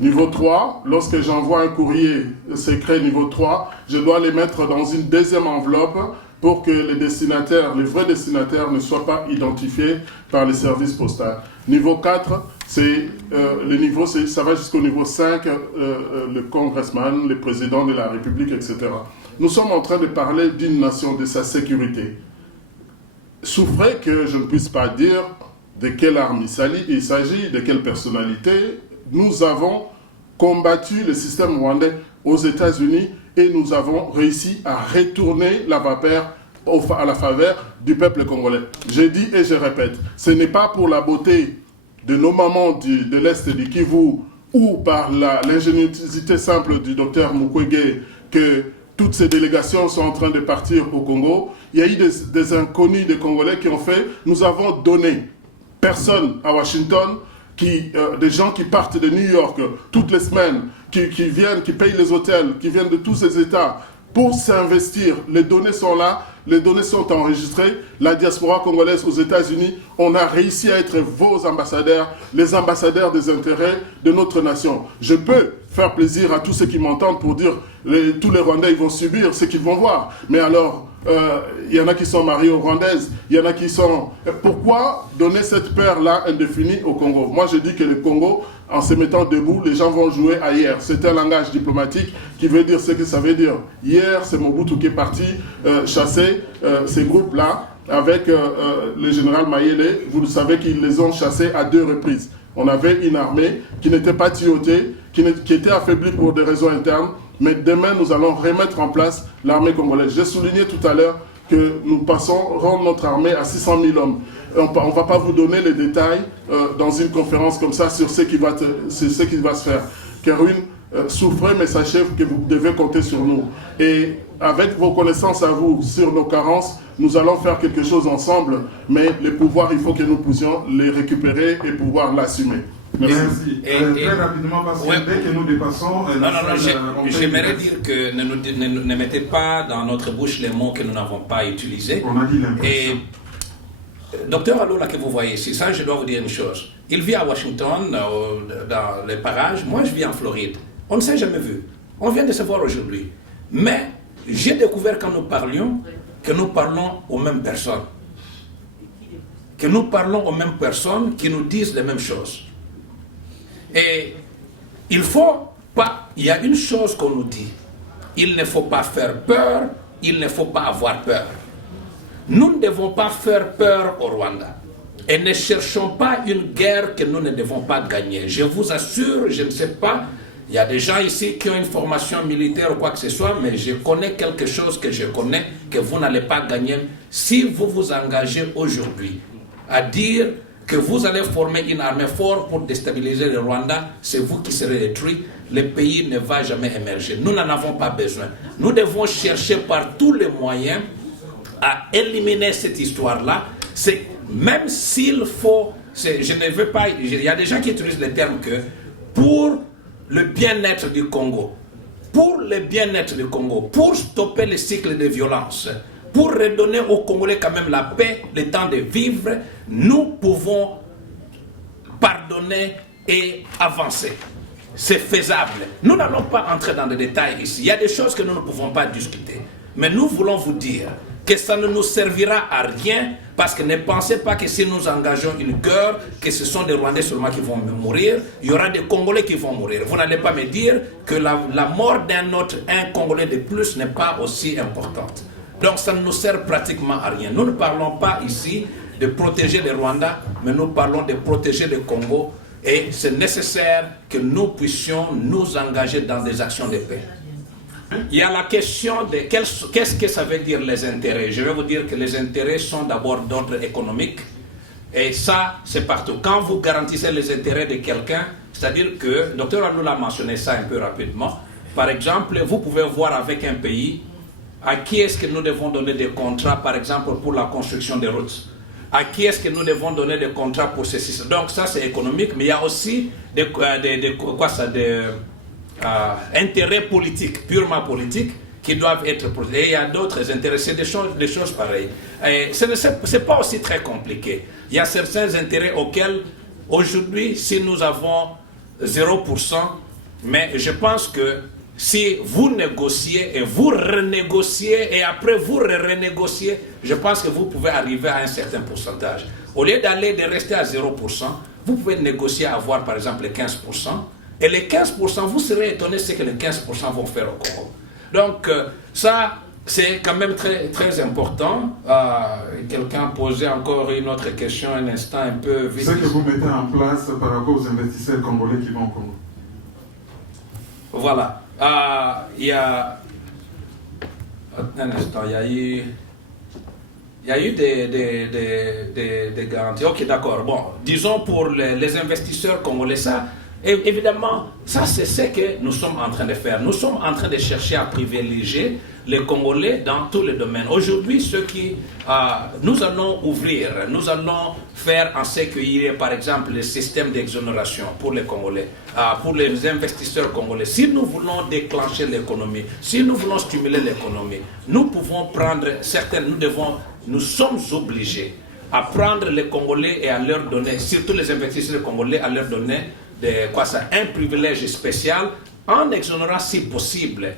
Niveau 3, lorsque j'envoie un courrier secret niveau 3, je dois les mettre dans une deuxième enveloppe pour que les destinataires, les vrais destinataires ne soient pas identifiés par les services postaux. Niveau 4, c'est le niveau, ça va jusqu'au niveau 5, le congressman, le président de la République, etc. Nous sommes en train de parler d'une nation, de sa sécurité. Souffrez que je ne puisse pas dire de quelle arme il s'agit, de quelle personnalité. Nous avons combattu le système rwandais aux États-Unis et nous avons réussi à retourner la vapeur à la faveur du peuple congolais. Je dis et je répète, ce n'est pas pour la beauté de nos mamans de l'Est du Kivu ou par l'ingéniosité simple du docteur Mukwege que toutes ces délégations sont en train de partir au Congo. Il y a eu des inconnus des Congolais qui ont fait, nous avons donné personne à Washington, des gens qui partent de New York toutes les semaines, qui viennent, qui payent les hôtels, qui viennent de tous ces États pour s'investir. Les données sont là, les données sont enregistrées. La diaspora congolaise aux États-Unis, on a réussi à être vos ambassadeurs, les ambassadeurs des intérêts de notre nation. Je peux faire plaisir à tous ceux qui m'entendent pour dire tous les Rwandais ils vont subir ce qu'ils vont voir. Mais alors, il y en a qui sont mariés aux Rwandaises, il y en a qui sont... Pourquoi donner cette peur-là indéfinie au Congo? Moi, je dis que le Congo, en se mettant debout, les gens vont jouer à hier. C'est un langage diplomatique qui veut dire ce que ça veut dire. Hier, c'est Mobutu qui est parti chasser ces groupes-là avec le général Mayele. Vous le savez qu'ils les ont chassés à 2 reprises. On avait une armée qui n'était pas tuyauté, qui était affaiblie pour des raisons internes. Mais demain, nous allons remettre en place l'armée congolaise. J'ai souligné tout à l'heure que nous passerons notre armée à 600 000 hommes. On ne va pas vous donner les détails dans une conférence comme ça sur ce qui va se faire. Kerwin, souffrez, mais sachez que vous devez compter sur nous. Et avec vos connaissances à vous sur nos carences, nous allons faire quelque chose ensemble, mais les pouvoirs, il faut que nous puissions les récupérer et pouvoir l'assumer. Merci. Très rapidement, parce que dès que nous dépassons... J'aimerais dire que ne mettez pas dans notre bouche les mots que nous n'avons pas utilisés. On a dit l'impression. Et docteur Alola que vous voyez ici, ça je dois vous dire une chose. Il vit à Washington, dans les parages. Moi je vis en Floride. On ne s'est jamais vu. On vient de se voir aujourd'hui. Mais j'ai découvert quand nous parlions que nous parlons aux mêmes personnes. Que nous parlons aux mêmes personnes qui nous disent les mêmes choses. Et il y a une chose qu'on nous dit. Il ne faut pas faire peur, il ne faut pas avoir peur. Nous ne devons pas faire peur au Rwanda. Et ne cherchons pas une guerre que nous ne devons pas gagner. Je vous assure, je ne sais pas, il y a des gens ici qui ont une formation militaire ou quoi que ce soit, mais je connais quelque chose que je connais, que vous n'allez pas gagner si vous vous engagez aujourd'hui à dire que vous allez former une armée forte pour déstabiliser le Rwanda, c'est vous qui serez détruits, le pays ne va jamais émerger. Nous n'en avons pas besoin. Nous devons chercher par tous les moyens à éliminer cette histoire-là. Même s'il faut, je ne veux pas, il y a des gens qui utilisent le terme que pour le bien-être du Congo, pour stopper le cycle de violence, pour redonner aux Congolais quand même la paix, le temps de vivre, nous pouvons pardonner et avancer. C'est faisable. Nous n'allons pas entrer dans les détails ici. Il y a des choses que nous ne pouvons pas discuter. Mais nous voulons vous dire que ça ne nous servira à rien, parce que ne pensez pas que si nous engageons une guerre, que ce sont des Rwandais seulement qui vont mourir, il y aura des Congolais qui vont mourir. Vous n'allez pas me dire que la mort un Congolais de plus n'est pas aussi importante. Donc ça ne nous sert pratiquement à rien. Nous ne parlons pas ici de protéger le Rwanda, mais nous parlons de protéger le Congo, et c'est nécessaire que nous puissions nous engager dans des actions de paix. Il y a la question de qu'est-ce que ça veut dire les intérêts. Je vais vous dire que les intérêts sont d'abord d'ordre économique, et ça c'est partout. Quand vous garantissez les intérêts de quelqu'un, C'est-à-dire que, Dr Alou a mentionné ça un peu rapidement. Par exemple, vous pouvez voir avec un pays à qui est-ce que nous devons donner des contrats, par exemple, pour la construction des routes. À qui est-ce que nous devons donner des contrats pour ceci. Donc ça, c'est économique, mais il y a aussi des intérêts politiques, purement politiques, qui doivent être protégés. Et il y a d'autres intérêts, c'est des choses pareilles. Ce n'est pas aussi très compliqué. Il y a certains intérêts auxquels, aujourd'hui, si nous avons 0%, mais je pense que si vous négociez et vous renégociez et après vous renégociez, je pense que vous pouvez arriver à un certain pourcentage. Au lieu de rester à 0%, vous pouvez négocier à avoir par exemple les 15%. Et les 15%, vous serez étonné ce que les 15% vont faire au Congo. Donc ça, c'est quand même très, très important. Quelqu'un posait encore une autre question un instant un peu vite. Ce que vous mettez en place par rapport aux investisseurs congolais qui vont au Congo. Voilà. Il y a un instant, il y a eu des garanties. Ok, d'accord. Bon, disons pour les investisseurs congolais, ça, évidemment, ça c'est ce que nous sommes en train de faire. Nous sommes en train de chercher à privilégier les Congolais dans tous les domaines. Aujourd'hui, nous allons ouvrir, nous allons faire en sorte qu'il y ait par exemple le système d'exonération pour les Congolais, pour les investisseurs congolais. Si nous voulons déclencher l'économie, si nous voulons stimuler l'économie, nous pouvons prendre nous sommes obligés à prendre les Congolais et à leur donner, surtout les investisseurs congolais, à leur donner un privilège spécial en exonérant si possible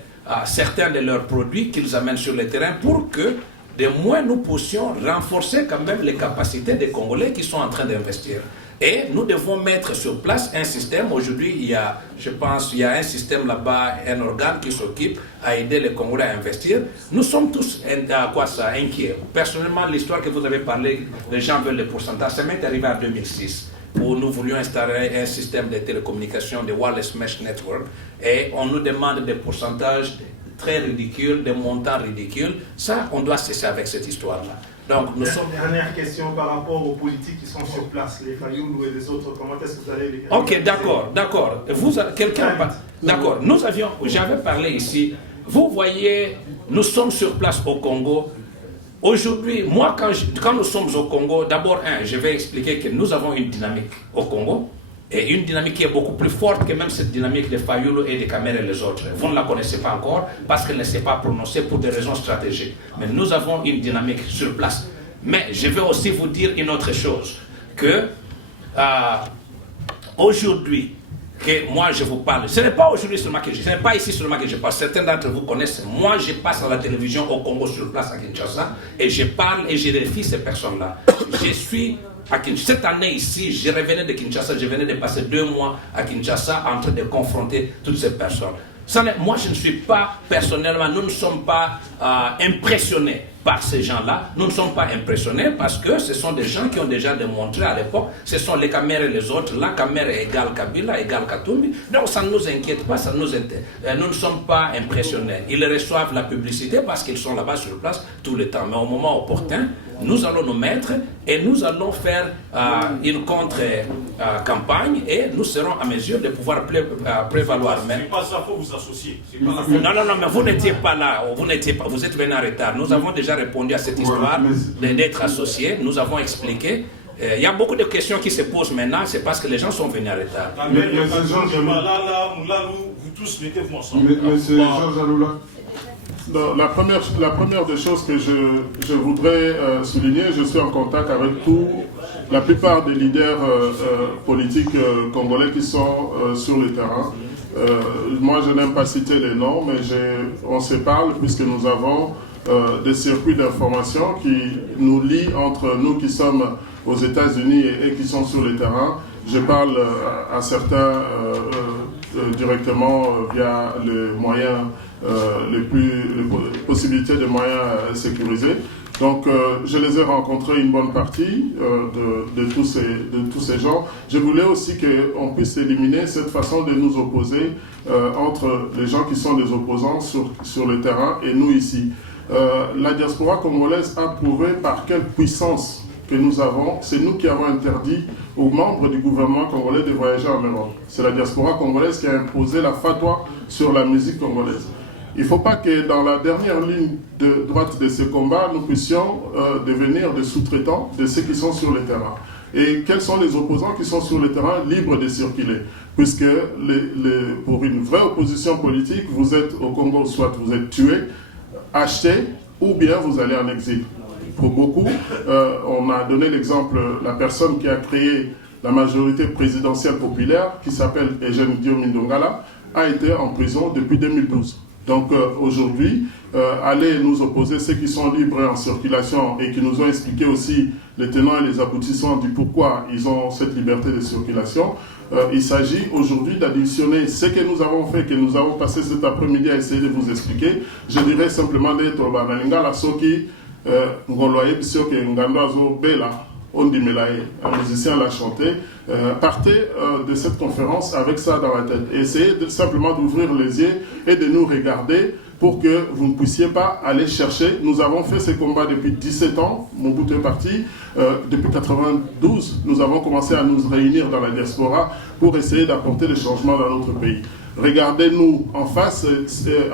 certains de leurs produits qu'ils amènent sur le terrain pour que de moins nous puissions renforcer quand même les capacités des Congolais qui sont en train d'investir. Et nous devons mettre sur place un système. Aujourd'hui, je pense qu'il y a un système là-bas, un organe qui s'occupe à aider les Congolais à investir. Nous sommes tous inquiets. Personnellement, l'histoire que vous avez parlé, les gens veulent les pourcentages. Ça m'est arrivé en 2006. Où nous voulions installer un système de télécommunication, de Wireless Mesh Network, et on nous demande des pourcentages très ridicules, des montants ridicules. Ça, on doit cesser avec cette histoire-là. Donc, nous sommes... Dernière question par rapport aux politiques qui sont sur place, les Fayoulou et les autres, comment est-ce que vous allez les... Ok, d'accord. D'accord, j'avais parlé ici, vous voyez, nous sommes sur place au Congo. Aujourd'hui, moi, quand nous sommes au Congo, d'abord, je vais expliquer que nous avons une dynamique au Congo, et une dynamique qui est beaucoup plus forte que même cette dynamique de Fayoulou et de Kamere et les autres. Vous ne la connaissez pas encore parce qu'elle ne s'est pas prononcée pour des raisons stratégiques. Mais nous avons une dynamique sur place. Mais je vais aussi vous dire une autre chose, que aujourd'hui, que moi je vous parle, ce n'est pas aujourd'hui seulement que ce n'est pas ici seulement que je parle, certains d'entre vous connaissent, moi je passe à la télévision au Congo sur place à Kinshasa et je parle et je vérifie ces personnes-là. Je suis à Kinshasa. Cette année ici, je revenais de Kinshasa, je venais de passer 2 mois à Kinshasa en train de confronter toutes ces personnes. Moi je ne suis pas, personnellement, nous ne sommes pas impressionnés par ces gens-là. Nous ne sommes pas impressionnés parce que ce sont des gens qui ont déjà démontré à l'époque, ce sont les Kamere et les autres. La Kamere égale Kabila, égale Katumbi. Donc ça ne nous inquiète pas, nous ne sommes pas impressionnés. Ils reçoivent la publicité parce qu'ils sont là-bas sur place tout le temps. Mais au moment opportun, nous allons nous mettre et nous allons faire une contre-campagne et nous serons à mesure de pouvoir prévaloir. Ce n'est pas ça, il faut vous associer. Non, mais vous n'étiez pas là, vous êtes venu en retard. Nous avons déjà répondu à cette histoire d'être associés, nous avons expliqué. Il y a beaucoup de questions qui se posent maintenant, c'est parce que les gens sont venus en retard. Mais vous tous mettez-vous ensemble. Monsieur Georges Aloula. La première des choses que je voudrais souligner, je suis en contact avec la plupart des leaders politiques congolais qui sont sur le terrain. Moi, je n'aime pas citer les noms, mais on se parle puisque nous avons des circuits d'information qui nous lient entre nous qui sommes aux États-Unis et qui sont sur le terrain. Je parle à certains directement via les moyens, les possibilités de moyens sécurisés. Donc, je les ai rencontrés une bonne partie de tous ces gens. Je voulais aussi qu'on puisse éliminer cette façon de nous opposer entre les gens qui sont des opposants sur le terrain et nous ici. La diaspora congolaise a prouvé par quelle puissance que nous avons, c'est nous qui avons interdit aux membres du gouvernement congolais de voyager en Europe. C'est la diaspora congolaise qui a imposé la fatwa sur la musique congolaise. Il ne faut pas que dans la dernière ligne de droite de ce combat, nous puissions devenir des sous-traitants de ceux qui sont sur le terrain. Et quels sont les opposants qui sont sur le terrain libres de circuler? Puisque pour une vraie opposition politique, vous êtes au Congo, soit vous êtes tué, acheté, ou bien vous allez en exil. Pour beaucoup, on a donné l'exemple, la personne qui a créé la majorité présidentielle populaire, qui s'appelle Eugène Diomine Ndongala, a été en prison depuis 2012. Donc aujourd'hui, aller nous opposer, ceux qui sont libres et en circulation et qui nous ont expliqué aussi les tenants et les aboutissants du pourquoi ils ont cette liberté de circulation, il s'agit aujourd'hui d'additionner ce que nous avons fait, que nous avons passé cet après-midi à essayer de vous expliquer. Je dirais simplement d'être la Soki, Ngoloye, Bisioke, Ngandoazo, Bela, Ondimelaye, un musicien l'a chanté. Partez de cette conférence avec ça dans la tête. Essayez simplement d'ouvrir les yeux et de nous regarder pour que vous ne puissiez pas aller chercher. Nous avons fait ce combat depuis 17 ans, Mobutu est parti. Depuis 92, nous avons commencé à nous réunir dans la diaspora pour essayer d'apporter des changements dans notre pays. Regardez-nous en face,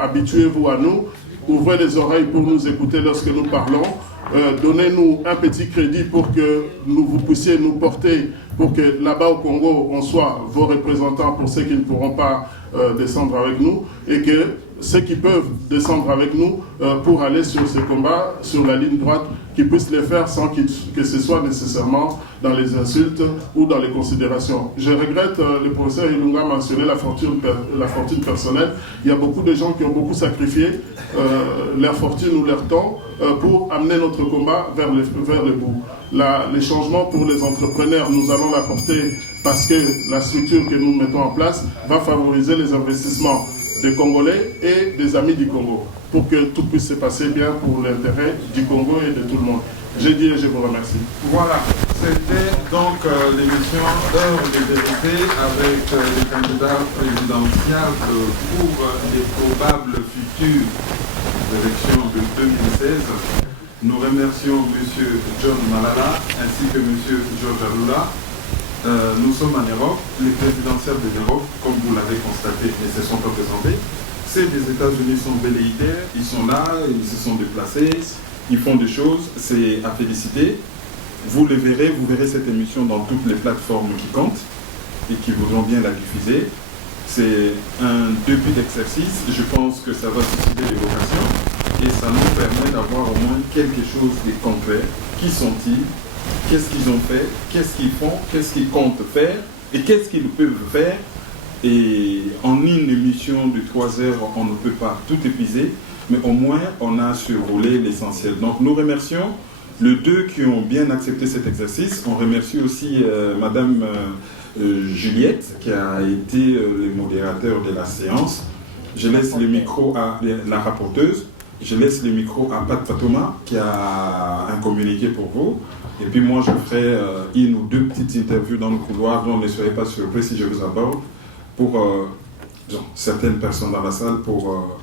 habituez-vous à nous, ouvrez les oreilles pour nous écouter lorsque nous parlons. Donnez-nous un petit crédit pour que vous puissiez nous porter, pour que là-bas au Congo, on soit vos représentants pour ceux qui ne pourront pas descendre avec nous, et que ceux qui peuvent descendre avec nous pour aller sur ce combat, sur la ligne droite, qu'ils puissent le faire sans que ce soit nécessairement dans les insultes ou dans les considérations. Je regrette, le professeur Ilunga a mentionné la fortune personnelle. Il y a beaucoup de gens qui ont beaucoup sacrifié leur fortune ou leur temps pour amener notre combat vers le bout. Les changements pour les entrepreneurs, nous allons l'apporter parce que la structure que nous mettons en place va favoriser les investissements des Congolais et des amis du Congo, pour que tout puisse se passer bien pour l'intérêt du Congo et de tout le monde. J'ai dit et je vous remercie. Voilà, c'était donc l'émission Heure de vérité avec les candidats présidentiels pour les probables futures élections de 2016. Nous remercions M. John Malala ainsi que M. Georges Alula. Nous sommes en Europe, les présidentielles de l'Europe, comme vous l'avez constaté, ne se sont pas présentés. Ceux des États-Unis sont velléitaires, ils sont là, ils se sont déplacés, ils font des choses, c'est à féliciter. Vous le verrez, vous verrez cette émission dans toutes les plateformes qui comptent et qui voudront bien la diffuser. C'est un début d'exercice, je pense que ça va susciter des vocations et ça nous permet d'avoir au moins quelque chose de concret. Qui sont-ils? Qu'est-ce qu'ils ont fait? Qu'est-ce qu'ils font? Qu'est-ce qu'ils comptent faire? Et qu'est-ce qu'ils peuvent faire? Et en une émission de 3 heures, on ne peut pas tout épuiser, mais au moins on a survolé l'essentiel. Donc nous remercions les deux qui ont bien accepté cet exercice. On remercie aussi Madame Juliette qui a été le modérateur de la séance. Je laisse le micro à la rapporteuse. Je laisse le micro à Pat Fatoma qui a un communiqué pour vous. Et puis moi, je ferai une ou deux petites interviews dans le couloir, donc ne soyez pas surpris si je vous aborde, pour certaines personnes dans la salle, pour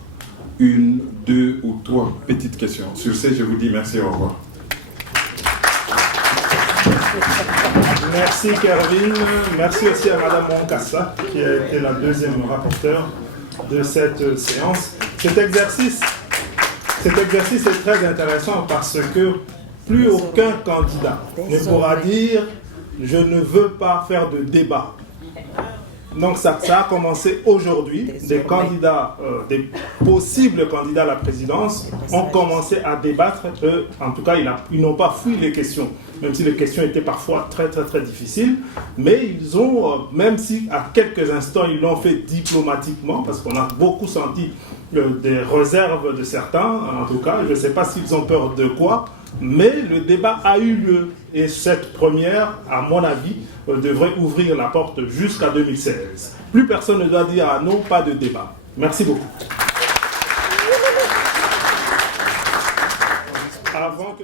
1, 2 ou 3 petites questions. Sur ce, je vous dis merci, au revoir. Merci Kervin, merci aussi à Madame Monkassa, qui a été la deuxième rapporteure de cette séance. Cet exercice est très intéressant parce que plus aucun candidat ne pourra dire « je ne veux pas faire de débat ». Donc ça a commencé aujourd'hui. Des candidats, des possibles candidats à la présidence ont commencé à débattre. En tout cas, ils n'ont pas fui les questions, même si les questions étaient parfois très difficiles. Mais ils ont, même si à quelques instants ils l'ont fait diplomatiquement, parce qu'on a beaucoup senti des réserves de certains, en tout cas, je ne sais pas s'ils ont peur de quoi, mais le débat a eu lieu. Et cette première, à mon avis, devrait ouvrir la porte jusqu'à 2016. Plus personne ne doit dire « ah non, pas de débat ». Merci beaucoup. Avant que...